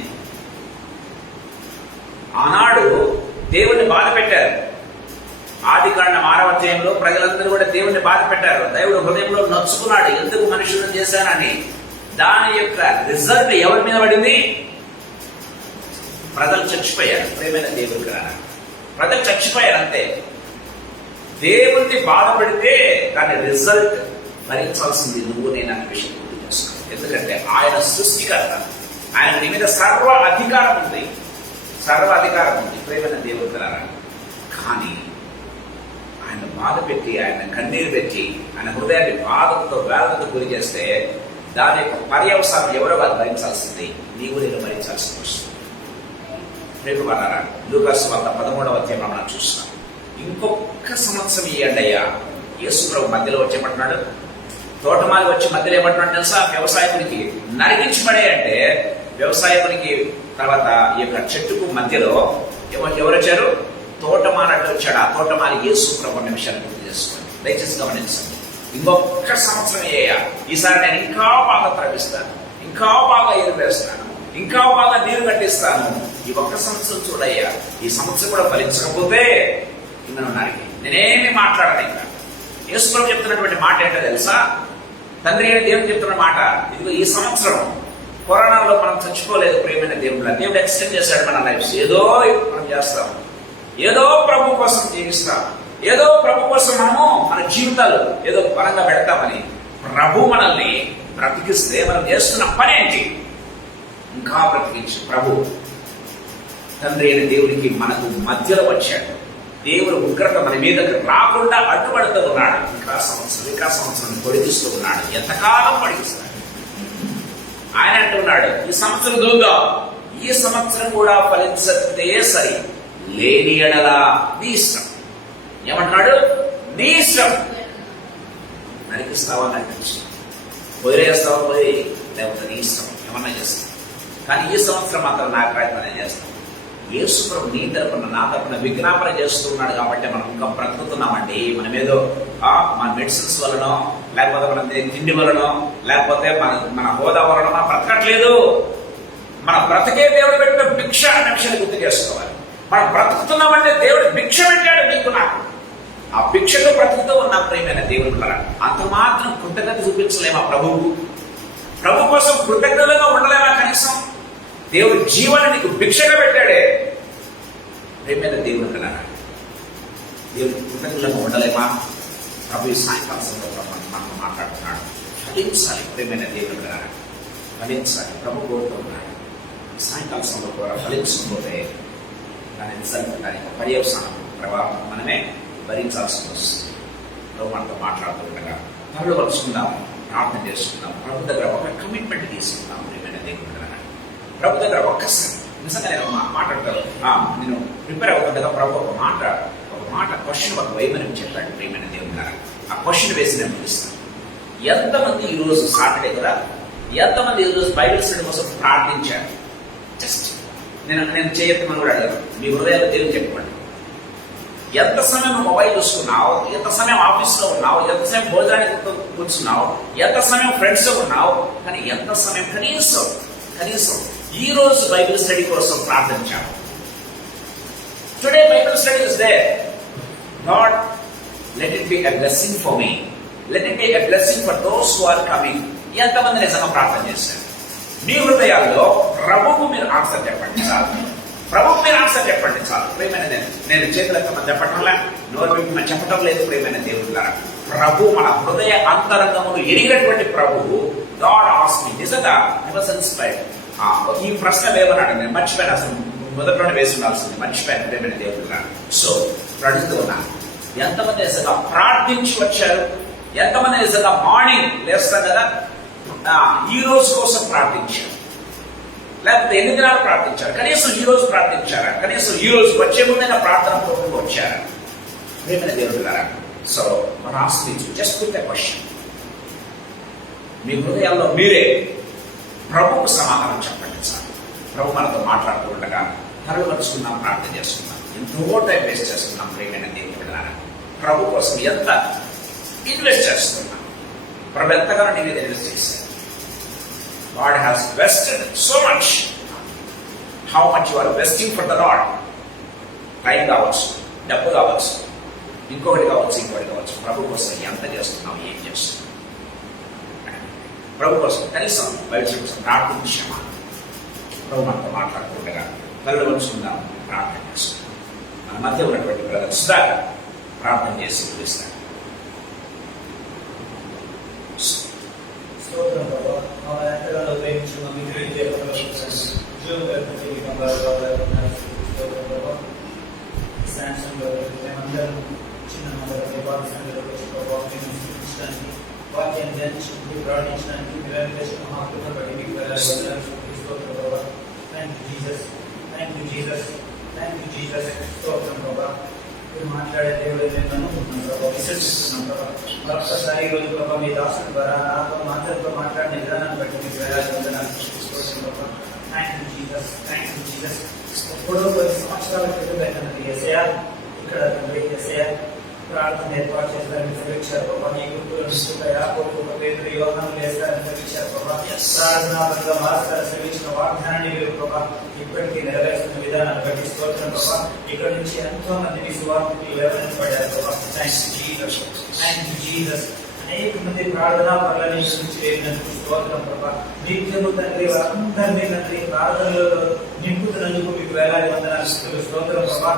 ఆనాడు దేవుణ్ణి బాధ పెట్టారు. ఆదికాండం 6వ అధ్యాయంలో ప్రజలందరూ కూడా దేవుణ్ణి బాధ పెట్టారు. దేవుడు హృదయంలో నొచ్చుకున్నాడు, ఎందుకు మనుషులను చేశానని. దాని యొక్క రిజల్ట్ ఎవరి మీద పడింది? ప్రజలు చచ్చిపోయారు. ప్రేమైన దేవుడు కదా, ప్రజలు చచ్చిపోయారు అంతే. దేవుణ్ణి బాధపడితే దాని రిజల్ట్ భరించాల్సింది నువ్వు నేను అనే విషయం గుర్తు చేసుకో. ఎందుకంటే ఆయన సృష్టికర్త, ఆయన నీ మీద సర్వ అధికారం ఉంది. ప్రేమైన దేవుడు కదా, కానీ ఆయన బాధ పెట్టి, ఆయన కన్నీరు పెట్టి, ఆయన హృదయాన్ని బాధతో వేదనతో గురి చేస్తే దాని యొక్క పర్యవసానం ఎవరో వాళ్ళు భరించాల్సింది, నీవు నేను భరించాల్సి వస్తుంది. రేపు వాళ్ళ లూకాసు వార్త 13వ అధ్యాయంలో మనం చూస్తున్నాం. ఇంకొక సంవత్సరం ఇవ్వండి అయ్యా. యేసు ప్రభు మధ్యలో వచ్చేమంటున్నాడు, తోటమాలి వచ్చి మధ్యలో ఏమంటున్నాడు తెలుసా? వ్యవసాయకునికి నరికించి పడేయంటే, వ్యవసాయకునికి తర్వాత ఈ యొక్క చెట్టుకు మధ్యలో ఎవరు వచ్చారు? తోటమాలి వచ్చాడు. ఆ తోటమాలి యేసు ప్రభు అనే విషయాన్ని గుర్తు చేసుకోండి, దయచేసి గమనించండి. ఇంకొక సంవత్సరం అయ్యా, ఈసారి నేను ఇంకా బాగా త్రవిస్తాను, ఇంకా బాగా ఎరువేస్తాను, ఇంకా బాగా నీరు కట్టిస్తాను. ఈ ఒక్క సంవత్సరం చూడయ్యా, ఈ సంవత్సరం కూడా ఫలించకపోతే నేనేమి మాట్లాడను. ఇంకా యేసు ప్రభు చెప్తున్నటువంటి మాట ఏంటో తెలుసా? తండ్రి అయిన దేవుడు చెప్తున్న మాట, ఇదిగో ఈ సంవత్సరం కరోనాలో మనం చచ్చిపోలేదు. ప్రేమైన దేవుడు ఎక్స్టెండ్ చేశాడు మన లైఫ్. ఏదో మనం చేస్తాం, ఏదో ప్రభు కోసం జీవిస్తాం, ఏదో ప్రభు కోసం మనము మన జీవితాలు ఏదో పరంగా పెడతామని ప్రభు మనల్ని బ్రతికిస్తే మనం చేస్తున్న పని ఏంటి? ఇంకా బ్రతికించి ప్రభు తండ్రి అయిన దేవుడికి మనకు మధ్యలో వచ్చాడు. దేవుడు ఉగ్రత మన మీదకి రాకుండా అడ్డుపడుతూ ఉన్నాడు. ఇంకా సంవత్సరం పొడిగిస్తూ ఉన్నాడు. ఎంతకాలం పొడిగిస్తాడు? ఆయన అంటున్నాడు, ఈ సంవత్సరం దూగా, ఈ సంవత్సరం కూడా ఫలించతే సరి, లేని ఎడల నీ ఇష్టం. ఏమంటున్నాడు? నీ ఇష్టం. నరికిస్తావా నరికించు, వదిలేస్తావా వదిలే, లేకపోతే నీ ఇష్టం, ఏమన్నా చేస్తాం. కానీ ఈ సంవత్సరం మాత్రం నా ప్రయత్నం చేస్తాం. యేసు ప్రభు నీ తరపున నా తరపున విజ్ఞాపన చేస్తున్నాడు కాబట్టి మనం ఇంకా బ్రతుకుతున్నామండి. మనం ఏదో మన మెడిసిన్స్ వలనో, లేకపోతే మన తిండి వలనో, లేకపోతే మన హోదా వలనో మనం బ్రతకట్లేదు. మన బ్రతికే దేవుడు పెట్టిన భిక్ష అనే విషయాన్ని గుర్తు చేసుకోవాలి. మనం బ్రతుకుతున్నామంటే దేవుడు భిక్ష పెట్టాడు నీకు నాకు. ఆ భిక్షలో బ్రతుకుతూ ఉన్న ప్రియమైన దేవుడు ద్వారా అంత మాత్రం కృతజ్ఞత చూపించలేమా ప్రభువు? ప్రభు కోసం కృతజ్ఞతగా ఉండలేమా? కనీసం దేవుడు జీవాన్ని నీకు భిక్షగా పెట్టాడే. ప్రియమైన దేవుడు కదా, దేవుడికి కృతజ్ఞతగా ఉండలేమా? ప్రభు ఈ సాయంకాల సందర్భంలో మనతో మాట్లాడుతున్నాడు. ఫలించాలి ప్రియమైన దేవుడు కదా, ఫలించాలి. ప్రభు కోరుతున్నాడు. సాయంకాల సందర్భం ద్వారా ఫలించకపోతే దాని రిజల్ట్, దాని పర్యవసానం ప్రభావం మనమే భరించాల్సి వస్తుంది. ప్రభు మనతో మాట్లాడుతుండగా పనులు వలుచుకుందాం. ప్రార్థన చేసుకుందాం. ప్రభు దగ్గర ఒక కమిట్మెంట్ తీసుకుందాం. ప్రియమైన దేవుడు, ప్రభు దగ్గర ఒక్కసారి నిజంగా నేను మాట్లాడతాను. నేను ప్రిపేర్ అవుతుండగా ప్రభు ఒక మాట క్వశ్చన్ ఒక వేయమని చెప్పాడు. ప్రియమైన దేవుడు, ఆ క్వశ్చన్ వేసి నేను ముగిస్తాను. ఎంతమంది ఈరోజు సాటర్డే కదా, ఎంతమంది ఈరోజు బైబిల్ స్టడీ కోసం ప్రార్థించారు? జస్ట్ నేను చేయొద్దని కూడా అడగను. మీ హృదయాలు తెలివి చెప్పండి. ఎంత సమయం మొబైల్ చూసుకున్నావు, ఎంత సమయం ఆఫీస్లో ఉన్నావు, ఎంత సమయం భోజనానికి కూర్చున్నావు, ఎంత సమయం ఫ్రెండ్స్తో ఉన్నావు, కానీ ఎంత సమయం కనీసం ఈ రోజు బైబిల్ స్టడీ కోసం ప్రార్థించావు? Today Bible study is there. God, let it be a blessing for me, let it be a blessing for those who are coming. ఎంతమంది నిజంగా ప్రార్థన చేశారు? మీ హృదయాల్లో ప్రభువుకు మీరు ఆన్సర్ చెప్పండి చాలు. ప్రభువుకు మీరు ఆన్సర్ చెప్పండి చాలు. ప్రియమైన నేను చేతులతో చెప్పటంలా, నోరు మనం చెప్పటం లేదు. ప్రియమైన దేవుడులారా, ప్రభు మన హృదయ అంతరంగమును ఎరిగినటువంటి ప్రభువు గాడ్ ఆస్క్ మీ. నిజంగా ఇన్స్పైర్డ్. ఈ ప్రశ్న వేయమన్నాడు, నేను మర్చిపోయాను. అసలు మొదట్లోనే వేసి ఉండాల్సింది, మర్చిపోయాను. ప్రియమైన దేవుడులారా, సో అడుగుతూ ఉన్నాను, ఎంతమంది నిజంగా ప్రార్థించి వచ్చారు? ఎంతమంది నిజంగా మార్నింగ్ లేస్తాం కదా, ఈ రోజు కోసం ప్రార్థించారు? లేకపోతే ఎన్ని దినాలు ప్రార్థించారు? కనీసం ఈ రోజు ప్రార్థించారా? కనీసం ఈ రోజు వచ్చే ముందైనా ప్రార్థన పూర్వకంగా వచ్చారా? ప్రియమైన దేవుడు గారా, సో మన ఆశ్రయించు జస్ట్ పుట్ ఎ క్వశ్చన్. మీ హృదయాల్లో మీరే ప్రభుకు సమాధానం చెప్పండి సార్. ప్రభు మనతో మాట్లాడుతూ ఉండగా తరలిపరుచుకున్నాం, ప్రార్థన చేస్తున్నాం, ఎంతో టైం వేస్ట్ చేస్తున్నాం. ప్రియమైన దేవుడు గారా, ప్రభు కోసం ఎంత ఇన్వెస్ట్ చేస్తున్నాం? ప్రభు ఎంతగానో నీ మీద ఇన్వెస్ట్ చేశారు. God has invested so much. How much you are investing for the Lord? Time కావచ్చు, డబ్బు కావచ్చు, ఇంకొకటి కావచ్చు. ప్రభు కోసం ఎంత చేస్తున్నావు, ఏం చేస్తున్నావు? ప్రభు కోసం కనీసం బయట కోసం ప్రార్థించామా? ప్రభు మనతో మాట్లాడుతుండగా కళ్ళు వంచుకుందాం, ప్రార్థన చేస్తున్నాం. మన మధ్య ఉన్నటువంటి బ్రదర్ సుధాకర్ ప్రార్థన చేసి పిలుస్తాను. ఎంతగానో ప్రేమించిన మేమందరం చిన్న వాక్యాన్ని ధ్యానించడానికి, ప్రార్థించడానికి మహాకృపడి మీకు థ్యాంక్ యూ జీసస్. స్తోత్రం ప్రభా. మీరు మాట్లాడే దేవుడు నేను నమ్ముతున్నాను ప్రభావ, విశ్వసిస్తున్నాను ప్రభావ. మరొకసారి ఈ రోజు ప్రభావ మీ దాసుల ద్వారా నాతో అందరితో మాట్లాడిన విధానాన్ని బట్టి మీకు వేలాది థ్యాంక్ యూ జీసస్. ఎప్పుడో కొన్ని సంవత్సరాల క్రితం ఎస్ఐ ఇక్కడ ఎస్ఐ ప్రార్థన ఏర్పాటు చేస్తారని సెలవించారు ప్రభావ. నీ గుర్తులు యాకోబు, పేతురు, యోహాను వేస్తారని సెలవించారు ప్రభావ. ప్రార్థనాపరంగా మారుస్తారని సెలవించిన వాగ్దానాన్ని మీరు ప్రభావ ఇప్పటికీ నెరవేరుస్తున్న విధానాన్ని బట్టి స్తోత్రం ప్రభావ. ఇక్కడ నుంచి ఎంతో మంది మీ సువార్తలు లేవనెత్తబడ్డారు ప్రభావ. Thank you Jesus. అనేక మంది ప్రార్థనా పనుల నుంచి లేనందుకు స్తోత్రం ప్రభావ. నిత్యము తండ్రి వారందరినీ తండ్రి ప్రార్థనలలో నింపుతున్నందుకు మీకు వేలాది వందనాలు స్తోత్రం ప్రభావ.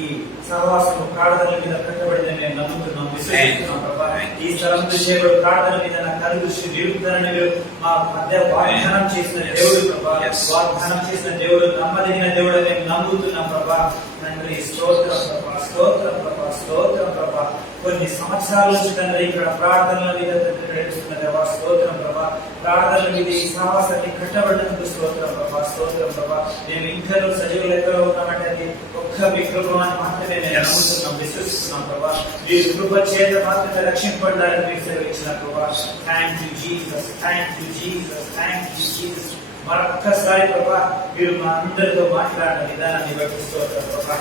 ఈ సహవాసం ప్రార్థనల మీద కట్టబడిందని మేము నమ్ముతున్నాం, విశ్వసిస్తున్నాం ప్రభా. ఈ స్థలం చేయబడి ప్రార్థన మీద నా కనుదృష్టి నిలుపుతానని మా మధ్య వాగ్దానం చేసిన దేవుడు ప్రభా. వాగ్దానం చేసిన దేవుడు నమ్మదగిన దేవుడు మేము నమ్ముతున్నాం ప్రభా. తండ్రి స్తోత్రం ప్రభా, స్తోత్రం ప్రభా, స్తోత్రం ప్రభా. కొన్ని సంవత్సరాల నుంచి తండ్రి ఇక్కడ ప్రార్థనల మీద నడుస్తున్న దేవా స్తోత్రం ప్రభా. ప్రార్థనల మీద ఈ సహవాసాన్ని కట్టబడినందుకు స్తోత్రం ప్రభా, స్తోత్రం ప్రభా. మేము ఇంకా సజీవులు ఎక్కడ ఉన్నామంటే అది ఒక్క మీ కృపను మాత్రమే మేము నమ్ముతున్నాం, విశ్వసిస్తున్నాం ప్రభా. మీరు కృప చేత మాత్రమే రక్షింపబడాలని మీరు సెలవిచ్చిన ప్రభా. Thank you Jesus, thank you Jesus, thank you Jesus. మరొక్కసారి ప్రభా మీరు మా అందరితో మాట్లాడిన విధానాన్ని బట్టి స్తోత్రం ప్రభా.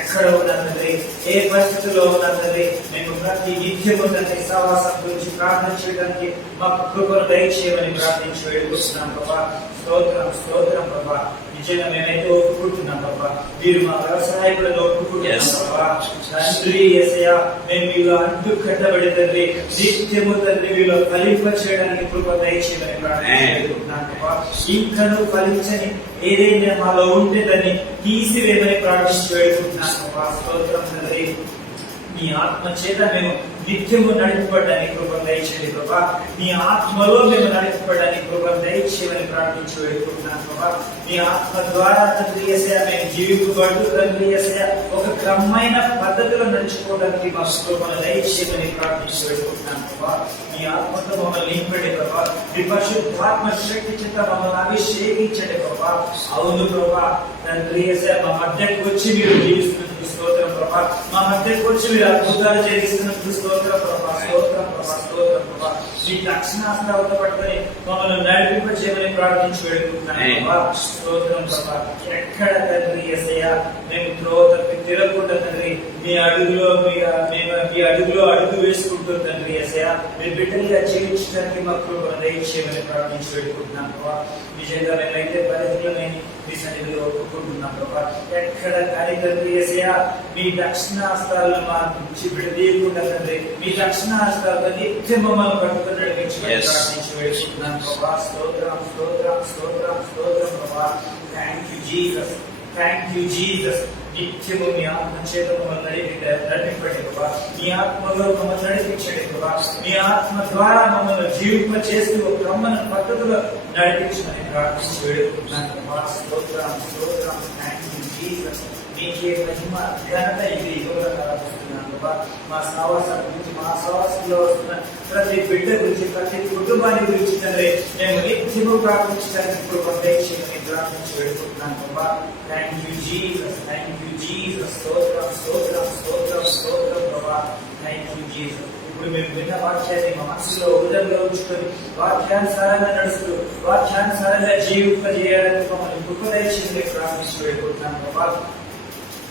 ఎక్కడ ఉన్నది, ఏ పరిస్థితుల్లో ఉన్నది, మేము ప్రతి నిత్యము తండ్రి సహవాసం గురించి ప్రార్థన చేయడానికి మాకు కృపను దయచేయమని ప్రార్థించి వేడుకుంటున్నాం ప్రభా. స్తోత్రం, స్తోత్రం ప్రభా. నిజంగా మేమైతే ఒప్పుకుంటున్నాం ప్రభా. మీరు మా వ్యవసాయకులను ఒప్పుకుంటున్నాం ప్రభా. తండ్రి యేసయ్యా, మేము మీలో అంటూ కట్టబడి తండ్రి నిత్యము తండ్రి మీలో ఫలింప చేయడానికి కృప దయచేయమని ప్రార్థించుకుంటున్నాం ప్రభా. ఇంకను ఫలించని ఏదైనా మాలో ఉంటే దాన్ని తీసివేయమని ప్రార్థించి వేడుకుంటున్నాం ప్రభా. స్తోత్రం తండ్రి. మీ ఆత్మ చేత మేము నిత్యము నడిపబడ్డానికి కృపను దయచేయండి ప్రభా. మీ ఆత్మలో మేము నడిపబడ్డానికి కృపను దయచేయమని ప్రార్థించి వేడుకుంటున్నాను ప్రభా. మీ ఆత్మ ద్వారా తండ్రి యేసయ్యా మేము జీవింపబడుతూ తండ్రి యేసయ్యా ఒక క్రమమైన పద్ధతిలో నడుచుకోవడానికి మా కృపను దయచేయమని ప్రార్థించి వేడుకుంటున్నాను ప్రభా. మీ ఆత్మతో మమ్మల్ని నింపండి ప్రభా. మీ పరిశుద్ధాత్మ శక్తి చేత మమ్మల్ని అభిషేకించండి ప్రభా. అవును ప్రభా తండ్రి యేసయ్య, మా మధ్యకు వచ్చి మీరు జీవిస్తున్నందుకు స్తోత్రం ప్రభా. మా మధ్యకు వచ్చి మీరు అద్భుతాలు చేస్తున్నందుకు స్తోత్రం ప్రభా. స్తోత్రం ప్రభా, స్తోత్రం ప్రభా. మీ దక్షిణాస్తాలతో పట్టుకొని మమ్మల్ని నడిపింపజేయమని ప్రార్థించి వేడుకుంటున్నాను ప్రభా. స్తోత్రం ప్రభా. ఎక్కడ తండ్రి యేసయ్య మేము త్రోవకి తిరగకుండా తండ్రి మీ అడుగులో మీ అడుగులో అడుగు వేసుకుంటూ తండ్రి యేసయ్య మీ బిడ్డలుగా జీవించడానికి మా కృపను దయచేయమని ప్రార్థించి వేడుకుంటున్నాను ప్రభా. నిజంగా మేమైతే పరిధిలోని మీ సన్నిధిలో ఒప్పుకుంటున్నాం ప్రభా. ఎక్కడ కానీ తండ్రి యేసయ్య మీ దక్షిణాస్తాలను మా నుంచి విడదీయకుండా తండ్రి మీ దక్షిణాస్తాలతో నిత్యం మమ్మల్ని పట్టుకుని నడిపించమని ప్రార్థించి వేడుకుంటున్నాను ప్రభా. స్తోత్రం స్తోత్రం స్తోత్రం స్తోత్రం ప్రభా. Thank you Jesus, thank you Jesus. నిత్యము మీ ఆత్మ చేత మమ్మల్ని నడిపించండి ప్రభా. మీ ఆత్మలో మమ్మల్ని నడిపించండి ప్రభా. మీ ఆత్మ ద్వారా మమ్మల్ని జీవింప చేస్తూ బ్రహ్మణ పద్ధతిలో నడిపించమని ప్రార్థించి వేడుకుంటున్నాను ప్రభా. స్తోత్రం స్తోత్రం. Thank you Jesus. మీకే మహిమ ఘనత ఇది ఇవ్వాలనుకుంటున్నాను ప్రభా. మా సహవాసం గురించి, మా సహవాసంలో వస్తున్న ప్రతి బిడ్డ గురించి, ప్రతి కుటుంబాన్ని గురించి తండ్రి మేము నిత్యము ప్రార్థించడానికి ఇప్పుడు దయచేయమని ప్రార్థించి వేడుకుంటున్నాను ప్రభా. Thank you Jesus, thank you Jesus. స్తోత్రం స్తోత్రం స్తోత్రం స్తోత్రం ప్రభా. Thank you Jesus. ఇప్పుడు మేము విన్న వాక్యాన్ని మా మనసులో హృదయంలో ఉంచుకొని వాక్యానుసారంగా నడుస్తూ వాక్యానుసారంగా జీవింపజేయడానికి మమ్మల్ని కృప దయచేయమని ప్రార్థించి వేడుకుంటున్నాను ప్రభా.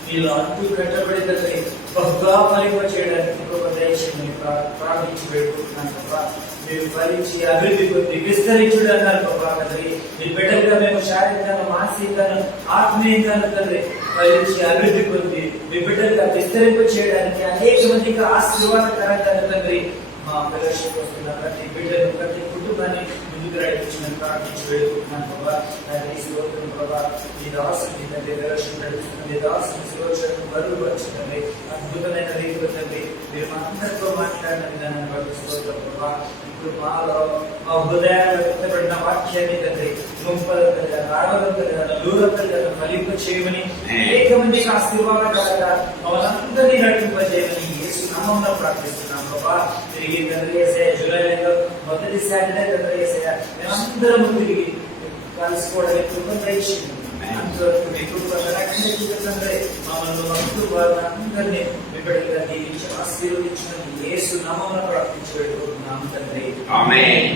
మీరు అంటూ కట్టబడితే బహుగా ఫలింప చేయడానికి కృప దయచేయమని ప్రార్థించి వేడుకుంటున్నాను ప్రభా. మీరు ఫలించి అభివృద్ధి పొంది విస్తరించుడు అన్నారు ప్రభా. తండ్రి మీ బిడ్డలుగా మేము శారీరకంగా, మానసికంగా, ఆత్మీయంగా తండ్రి ఫలించి అభివృద్ధి పొంది మీ బిడ్డలుగా విస్తరింప చేయడానికి అనేక మందికి ఆశీర్వాదకరంగా తండ్రి మా ఫెలోషిప్ వస్తున్న ప్రతి బిడ్డలు, ప్రతి కుటుంబాన్ని ముందుకు నడిపించమని ప్రార్థించి వేడుకుంటున్నాను ప్రభా. తండ్రి స్తోత్రం ప్రభా. ఈ దాసుని తండ్రి ఫెలోషిప్ నడుస్తున్న ఈ దాసుని సురక్షకు బరువు వచ్చిందండి. అద్భుతమైన రీతిలో తండ్రి మీరు మా అందరితో మాట్లాడిన విధానాన్ని బట్టి స్తోత్రం ప్రభా. ఇప్పుడు మాలో మా హృదయాలు వ్యక్తపడిన వాక్యాన్ని తండ్రి 30 60 100 ఫలింప చేయమని అనేక మందికి ఆశీర్వాదకరంగా మమ్మల్ని అందరినీ నడిపింపజేయమని యేసు నామములో ప్రార్థిస్తున్నాం ప్రభా. తిరిగి తండ్రి యేసయ్య జూలై నెలలో మొదటి సాటర్డే తండ్రి యేసయ్య మేమందరము తిరిగి కలుసుకోవడానికి కృప దయచేయండి. అంతవరకు మీ కృప రక్షణ తండ్రి మమ్మల్ని అందరినీ మీ బిడ్డలుగా దీవించి ఆశీర్వదించమని యేసు నామములో ప్రార్థించి వేడుకుంటున్నాం తండ్రి. ఆమేన్.